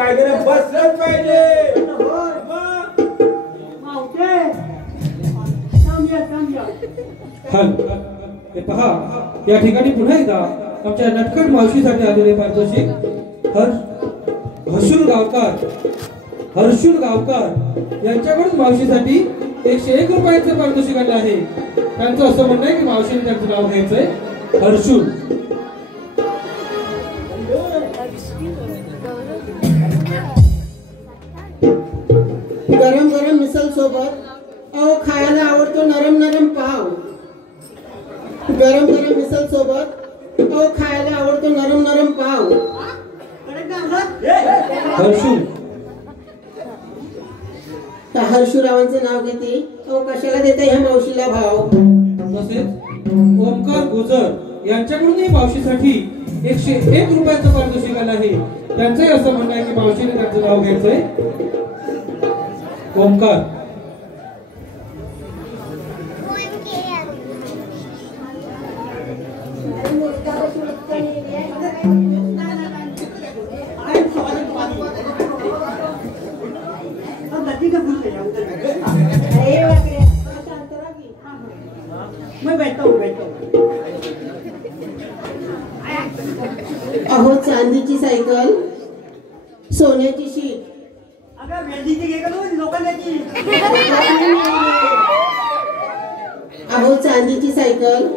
कायद्याने बसलंच पाहिजे. होय मग मावशे समजा हल हे पहा, या ठिकाणी पुन्हा एकदा आमच्या नटखट मावशीसाठी आलेले पारितोषिक हर्षुल गावकर यांच्याकडून मावशीसाठी 101 रुपयाचं पारितोषिक आले आहे. त्यांचं असं म्हणणं आहे की मावशीने त्यांचं नाव घ्यायचंय हर्षुल. गरम गरम मिसल सोबत अहो खायला आवडतो नरम नरम पाव. गरम गरम मिसल सोबत अहो खायला आवडतो नरम नरम पाव. हर्षुल त्या हर्षुरावांचं नाव घेते अहो कशाला देता ह्या मावशीला भाव. तसेच ओमकार गुजर यांच्याकडूनही मावशीसाठी 101 रुपयाचं पारितोषिक आलं आहे. त्यांचंही असं म्हणणं आहे की मावशीने त्यांचं नाव घ्यायचंय ओमकार. मैं बैठता हूँ अहो चांदीची सायकल सोन्याची शीट. अगं वेल्डिंगची घे का लोकांची. अहो चांदीची सायकल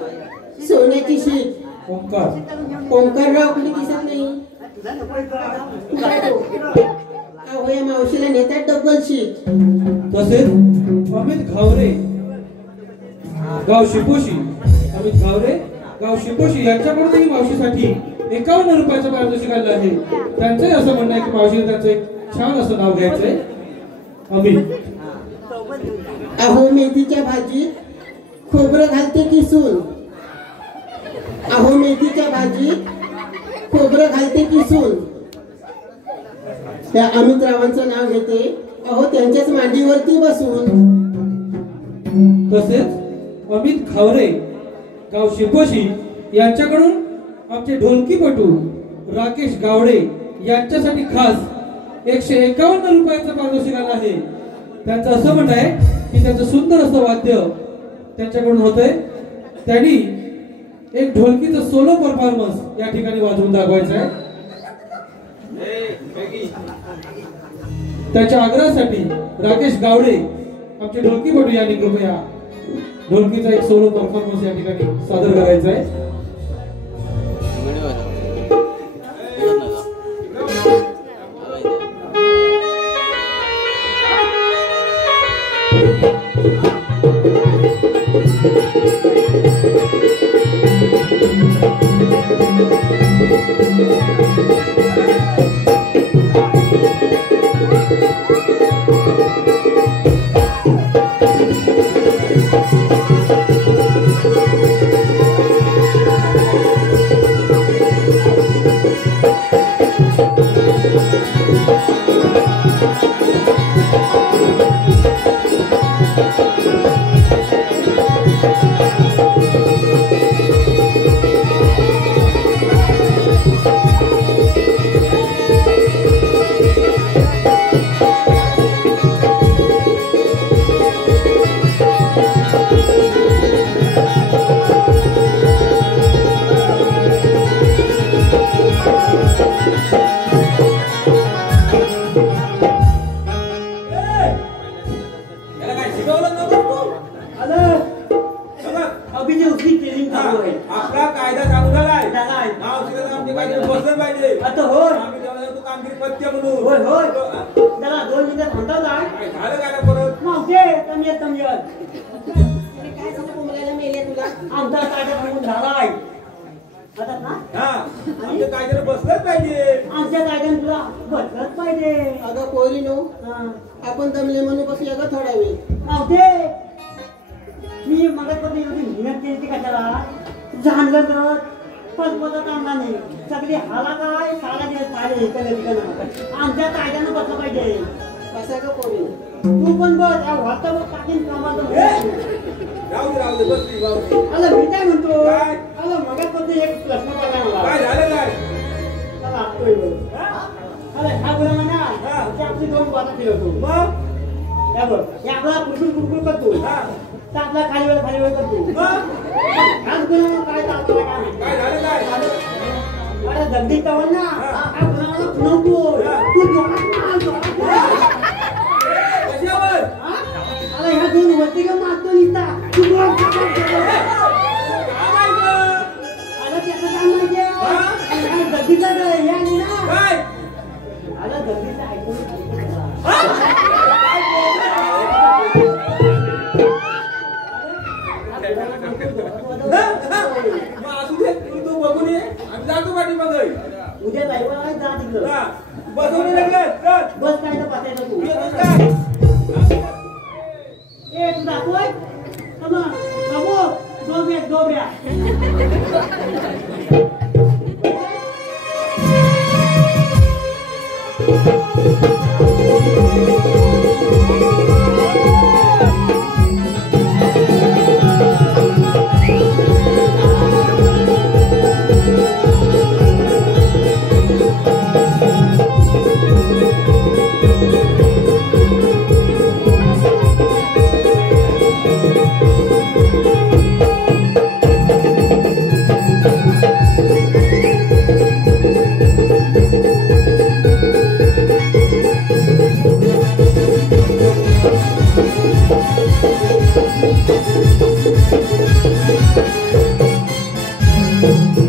सोन्याची शीट. ओमकार ओंकारराव कुठे दिसत नाही. अहो या मावशीला नेतात डबल शीट. तसेच अमित घावरे गाव शिपोशी यांच्याकडूनही मावशीसाठी 51 रुपयाचं पारितोषिक आलं आहे. त्यांचंही असं म्हणणं आहे की मावशीने त्यांचं एक छान असं नाव घ्यायचंय अमित. अहो मेथीच्या भाजीत खोबरं घालते की सून. अहो मेथीच्या भाजीत खोबरं घालते की सून. त्या अमितरावांचं नाव घेते अहो त्यांच्याच मांडीवरती बसून. तसेच अमित घावरे गाव शिपोशी यांच्याकडून आमचे ढोलकीपटू राकेश गावडे यांच्यासाठी खास 151 रुपयाचं पारितोषिक आलं आहे. त्यांचं असं म्हणणं आहे की त्याचं सुंदर असं वाद्य त्यांच्याकडून होतंय. त्यांनी एक ढोलकीचं सोलो परफॉर्मन्स या ठिकाणी वाजवून दाखवायचं आहे. त्याच्या आग्रहासाठी राकेश गावडे आमचे ढोलकीपटू यांनी कृपया ढोलकीचा एक सोलो परफॉर्मन्स या ठिकाणी सादर करायचा आहे. आपला कायदा चालू झालाय. बसलं पाहिजे. आता होय आम्ही तू कामगिरी पत्य म्हणून. होय होय त्याला 2 मिनिटं थांबता काय झालं काय परत. मावशे कमियत काय सांगू कोंबड्याला मेले तुला. आमचा कायदा म्हणून झालाय. आता ना हा आमच्या कायद्याने बसलंच पाहिजे. आमच्या कायद्याने तुला बसलंच पाहिजे. अगं पोरीनो हा. आपण दमले म्हणून बसूया का थोडा वेळ. मावशे मी मगाचपासून एवढी मेहनत केली कशाला जाणलं तर पदपदा कामला नाही. सगळी हाला काय सारा दिवस पाहिजे इकडे तिकडे. आमच्या कायद्यानं बसलं पाहिजे. बसा का पोरी. तू पण बस वाटतं बघ टाकीन कामाचं. राहू दे बसली बाबू. अरे मी काय म्हणतो काय? अरे मगाचपासून एक प्रश्न पडला मला. काय झालं काय. चला, होय, होय. अरे हा गुन्हा म्हणा ते आपली दोन बाता फिरवतो मग या बघ हे आपला कुरकुर करतो तर आपला खाली वेळ करतो हाच गुन्हा काय चालतो काय झालं काय अरे जगदीश चव्हाण ना हा गुन्हा मला खुणवतो तू कशावर अरे ह्या दोन वरती का मारतो निघता तू अरे त्याचं काम म्हणजे जगदीचा हे आली ना काय अरे जगदीचा ऐकून मग असू दे तू बघून ये आणि जातो पाठी मग उद्या जायला जा तिकडं बसवून लागलं बस काय तर पाठायचं तू ए तू दाखवय बाबू दोब्या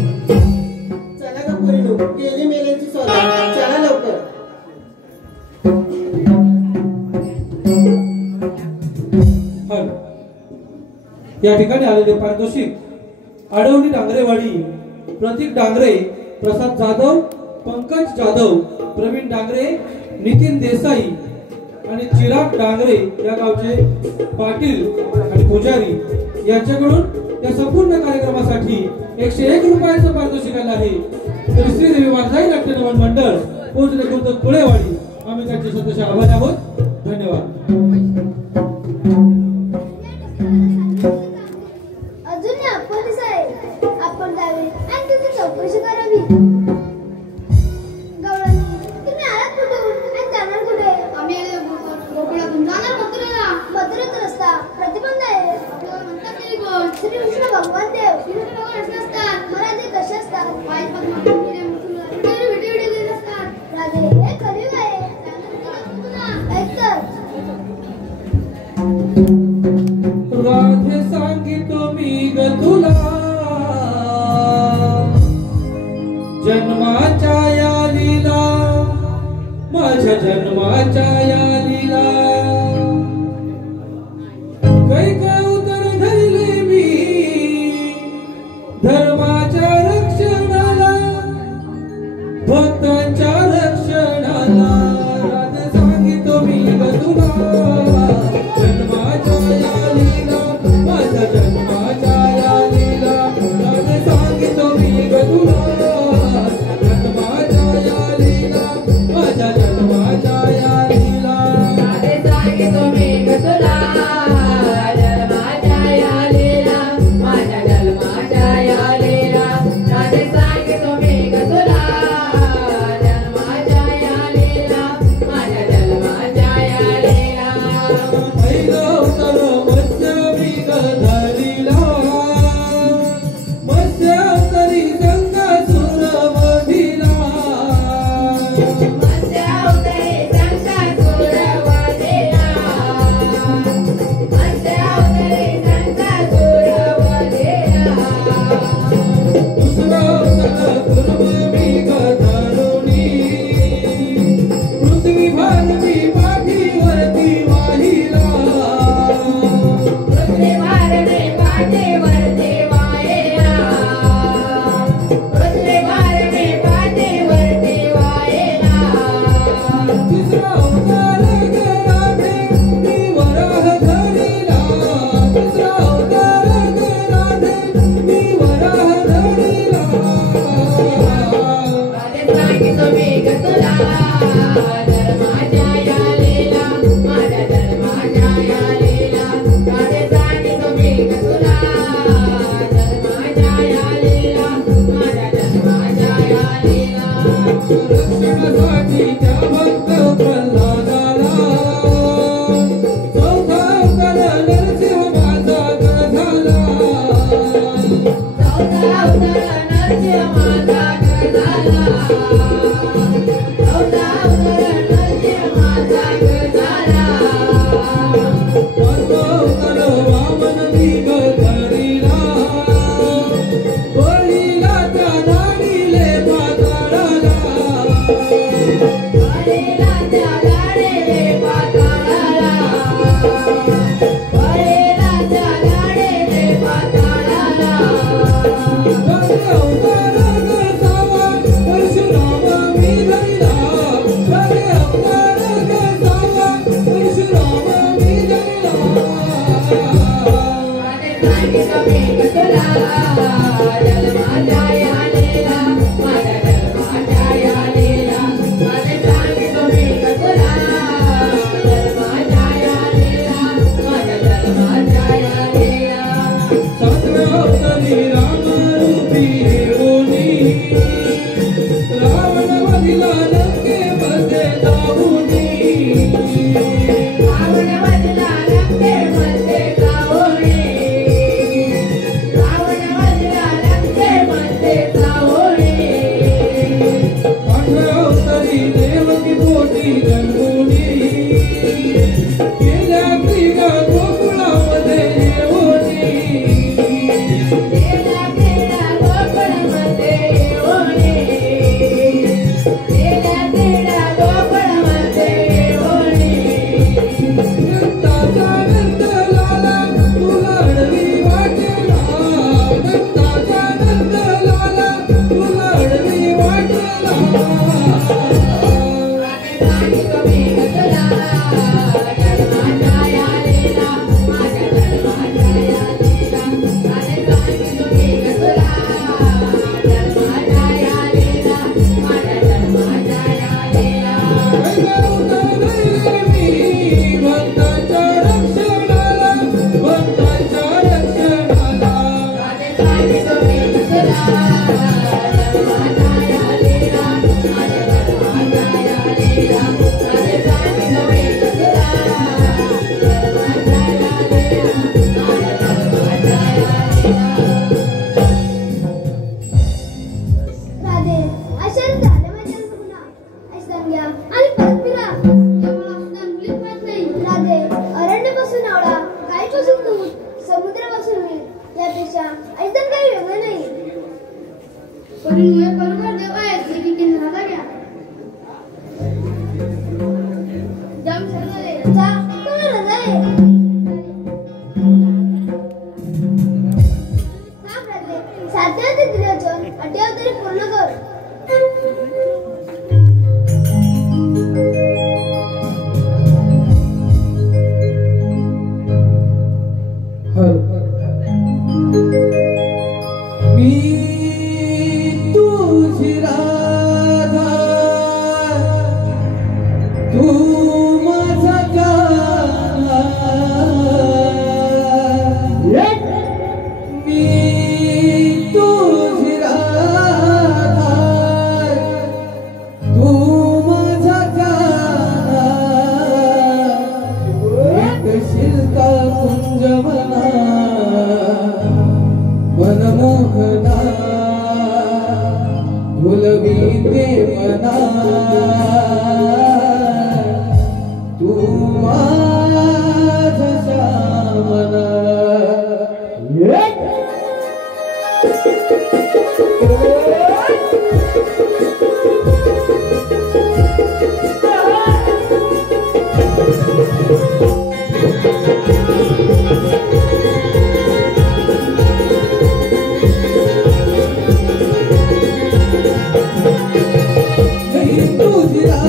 चला का पोरीनो गेली मेल्यांची सोला चला लवकर हल या ठिकाणी आलेले पारितोषिक आडवणी डांगरेवाडी प्रतीक डांगरे प्रसाद जाधव पंकज जाधव प्रवीण डांगरे नितीन देसाई आणि चिराग डांगरे या गावचे पाटील आणि पुजारी यांच्याकडून या संपूर्ण कार्यक्रमासाठी 101 रुपयाचं पारितोषिक आलं आहे. तर श्रीदेवी वारसाई नाट्य नमन मंडळ पोहोचले खुर्द कुळेवाडी आम्ही त्यांचे सदस्य आभारी आहोत. धन्यवाद. अजून पोलीस आहे आपण जावे आणि त्याची चौकशी करावी. गवळणी तुम्ही आलात कुठून आणि जाणार कुठे? आम्ही गोकुळातून जाणार मथुरेचा रस्ता प्रतिबंध आहे. आपल्याला म्हणतात तरी कोण? श्री कृष्ण भगवान देव. श्री कृष्ण भगवान असे असतात. महाराज कसे असतात? पाय पद्मासन विटे असतात. राजे हे कलियुग आहे. ऐकतात राधे सांगितो मी ग तुला जन्माच्या या लीला माझ्या जन्माच्या या लीला काही उतर धरले मी धर्माच्या रक्षणाला भक्तांच्या रक्षणाला राधे सांगितो मी ग तुला जन्माच्या या लीला माझ्या जन्माच्या या लीला राधे सांगितो मी ग तुला जन्माच्या या लीला माझ्या जन्माच्या या लीला तुझ्या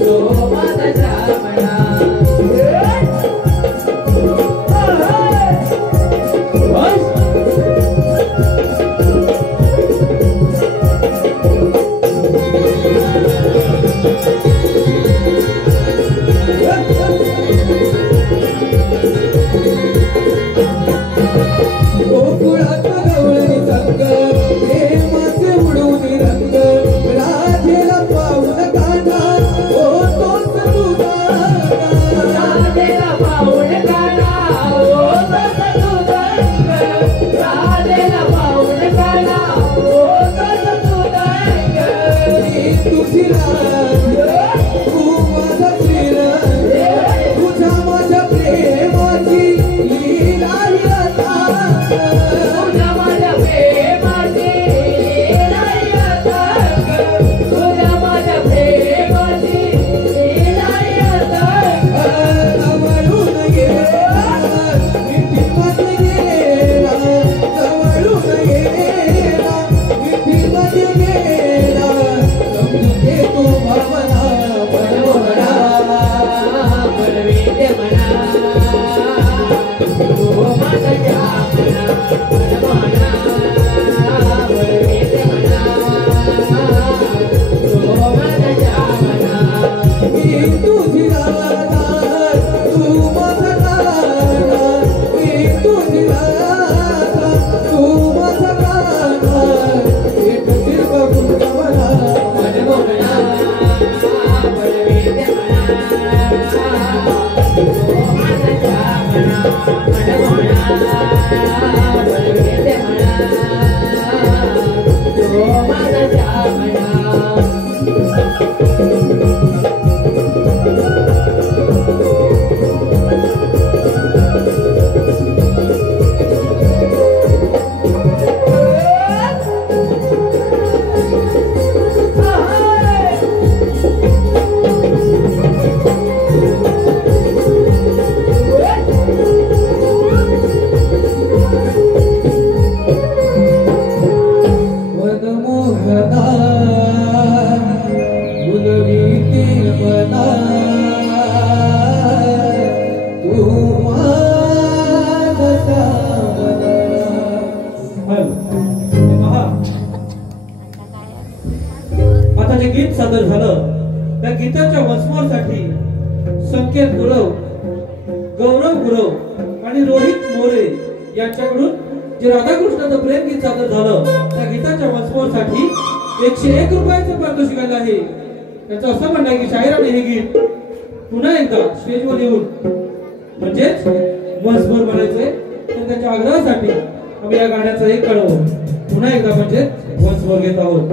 तो माझा श्यामळा गोकुळात गवळणी संग प्रेमाचे उडून रंग राधेला पाऊल काढा ओ तोच तुझा राधेला पाऊल काढा ओ तोच तुझा राधेला पाऊल काढा ओ तोच तुझा तुझी तू माझा श्रीरंग तुझ्या माझ्या प्रेमाची लीला तुझ्या माझ्या प्रेमाची तुझ्या माझ्या प्रेमाची जवळून गेला मिठी मध्ये गेला जवळून गेला मिठी मध्ये गेला समजून घे तू भावना मनमोहना मनवीते म्हणा तो माझा श्यामळा मनमोहना मनवीते म्हणा तो माझा श्यामळा मी तुझी राधा तू माझा राधा मी तुझी राधा तू माझा राधा एक शिल्प गुंतवला मनमोहना मनवीते म्हणा तो माझा श्यामळा मनमोहना मनवीते म्हणा तो माझा श्यामळा मनमोहना मुलवीते मना तू माझा श्यामळा पहा आता जे गीत सादर झालं त्या गीताच्या वचमासाठी संकेत गुरव, गौरव गुरव आणि रोहित मोरे यांच्याकडून जे राधाकृष्णाचं प्रेम गीत सादर झालं त्या गीताच्या वचमासाठी 101 रुपयाचं पारितोषिक आलं आहे. त्याचं असं म्हणणं आहे की शाहिराने हे गीत पुन्हा एकदा स्टेजवर येऊन म्हणजेच वचभर म्हणायचंय. तर त्याच्या आग्रहासाठी आम्ही या गाण्याचं एक कळवू पुन्हा एकदा म्हणजेच वचभर घेत आहोत.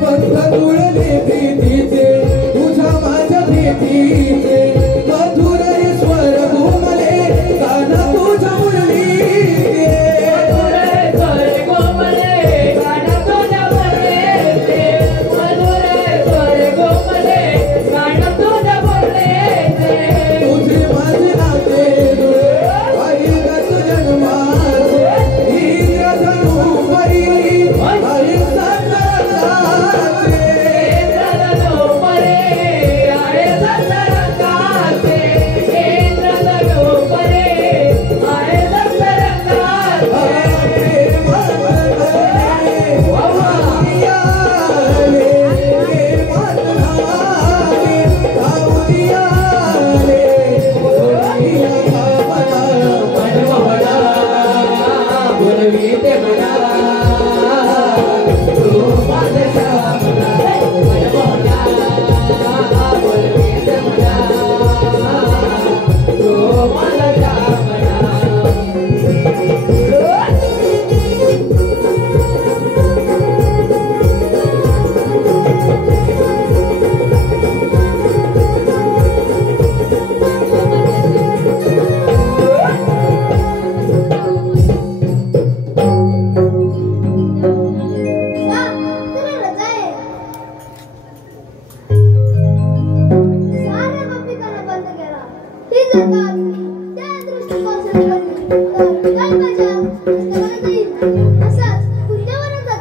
पंथ जुळले प्रीतीचे तुझ्या माझ्या प्रीतीचे मधुर हे स्वर घुमले गाणं तुझ्या मुरलीचे मधुर हे स्वर घुमले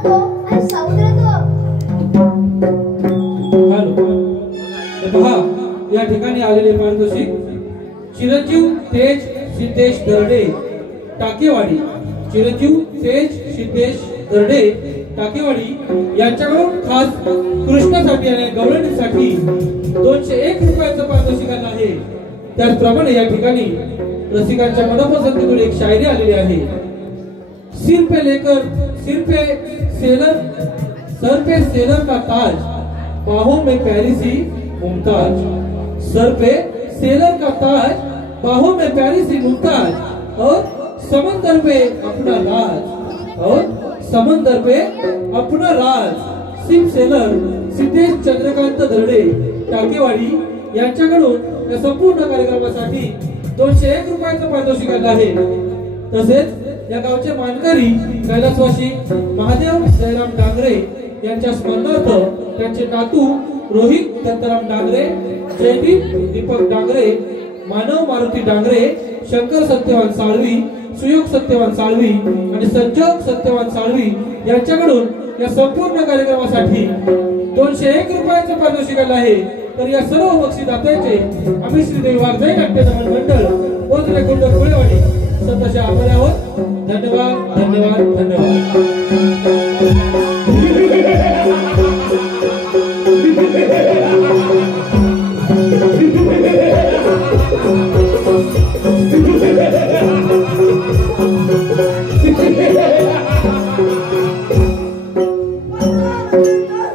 तो आणि समुद्र तो. हॅलो. तर पहा या ठिकाणी आलेले पारितोषिक चिरंजीव तेज सिद्धेश दर्डे टाकेवाडी. चिरंजीव तेज सिद्धेश दर्डे टाकेवाडी यांच्याकडून खास कृष्णासाठी आणि गवळणीसाठी 201 रुपयाचं पारितोषिक आलं आहे. त्याचप्रमाणे या ठिकाणी रसिकांच्या मनपसंतीतून एक शायरी आलेली आहे. सिर पे सेलर का ताज, बाहों में प्यारी सी मुमताज. सर पे सेलर का ताज, बाहों में प्यारी सी मुमताज, और समंदर पे अपना राज, और समंदर पे अपना राज. सिप सेलर सिद्धेश चंद्रकांत दर्डे टाकेवाडी यांच्याकडून या संपूर्ण कार्यक्रमासाठी 201 रुपयाचं पारितोषिक आलं आहे. तसेच या गावचे मानकरी कैलासवासी महादेव जयराम डांगरे यांच्या स्मरणार्थ त्यांचे नातू रोहित दत्तराम डांगरे, जयदीप दीपक डांगरे, मानव मारुती डांगरे, शंकर सत्यवान साळवी, सुयोग सत्यवान साळवी आणि संजोग सत्यवान साळवी यांच्याकडून या संपूर्ण कार्यक्रमासाठी 201 रुपयाचं पारितोषिक आलं आहे. तर या सर्व बक्षीसदात्यांचे आम्ही श्रीदेवी वाघजाई नाट्य दमन मंडळ बोधरे कुंड कुळेवाडी स्वतःच्या आभारी आहोत. धन्यवाद धन्यवाद धन्यवाद.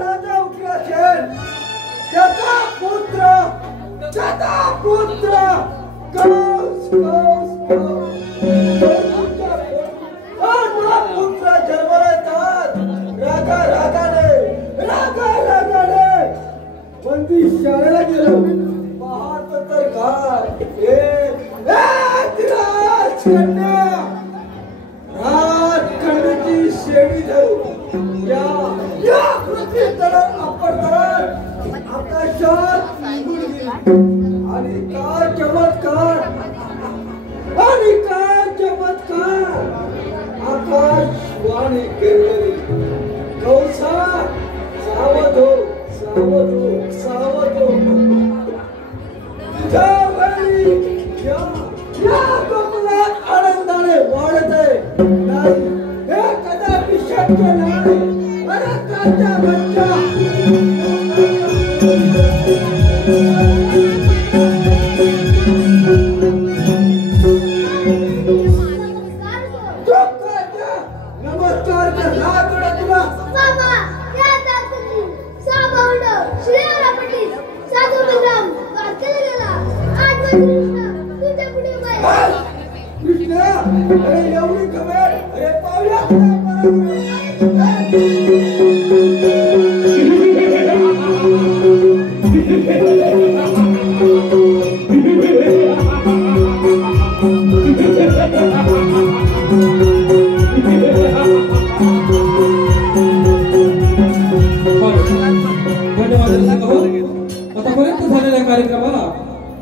राजा उठला असेल, त्याचा पुत्र कौस पुत्र जन्माला येतात. रागाने बंदी शाळेला गेलो. पाहत तर काय राजकन्या, राजकन्याची शेळी धरून या पृथ्वी तळात आपटतात आकाशात निघून गेली. आणि काय चमत्कार, आकाशवाणी केली. कौसा सावध हो, सावध हो, सावध हो. त्यावेळी या कमलात आनंदाने वाढते नाही, हे कदापि शक्य नाही. अरे काचा बच्चा नमस्कार तुला बाबा या तात्पुरती साबावड श्रीराम पटील साधू विक्रम वारकरी गेला. 8 कृष्ण तुझ्या पुढे उभा कृष्णा. अरे एवढी खबर, अरे पाहुया आतापर्यंत झालेल्या कार्यक्रमाला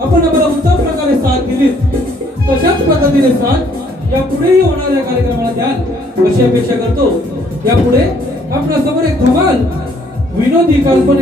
आपण आम्हाला उत्तम प्रकारे साथ दिली. तशाच पद्धतीने साथ यापुढेही होणाऱ्या कार्यक्रमाला द्याल अशी अपेक्षा करतो. यापुढे आपल्या समोर एक धमाल विनोदी काल्पनिक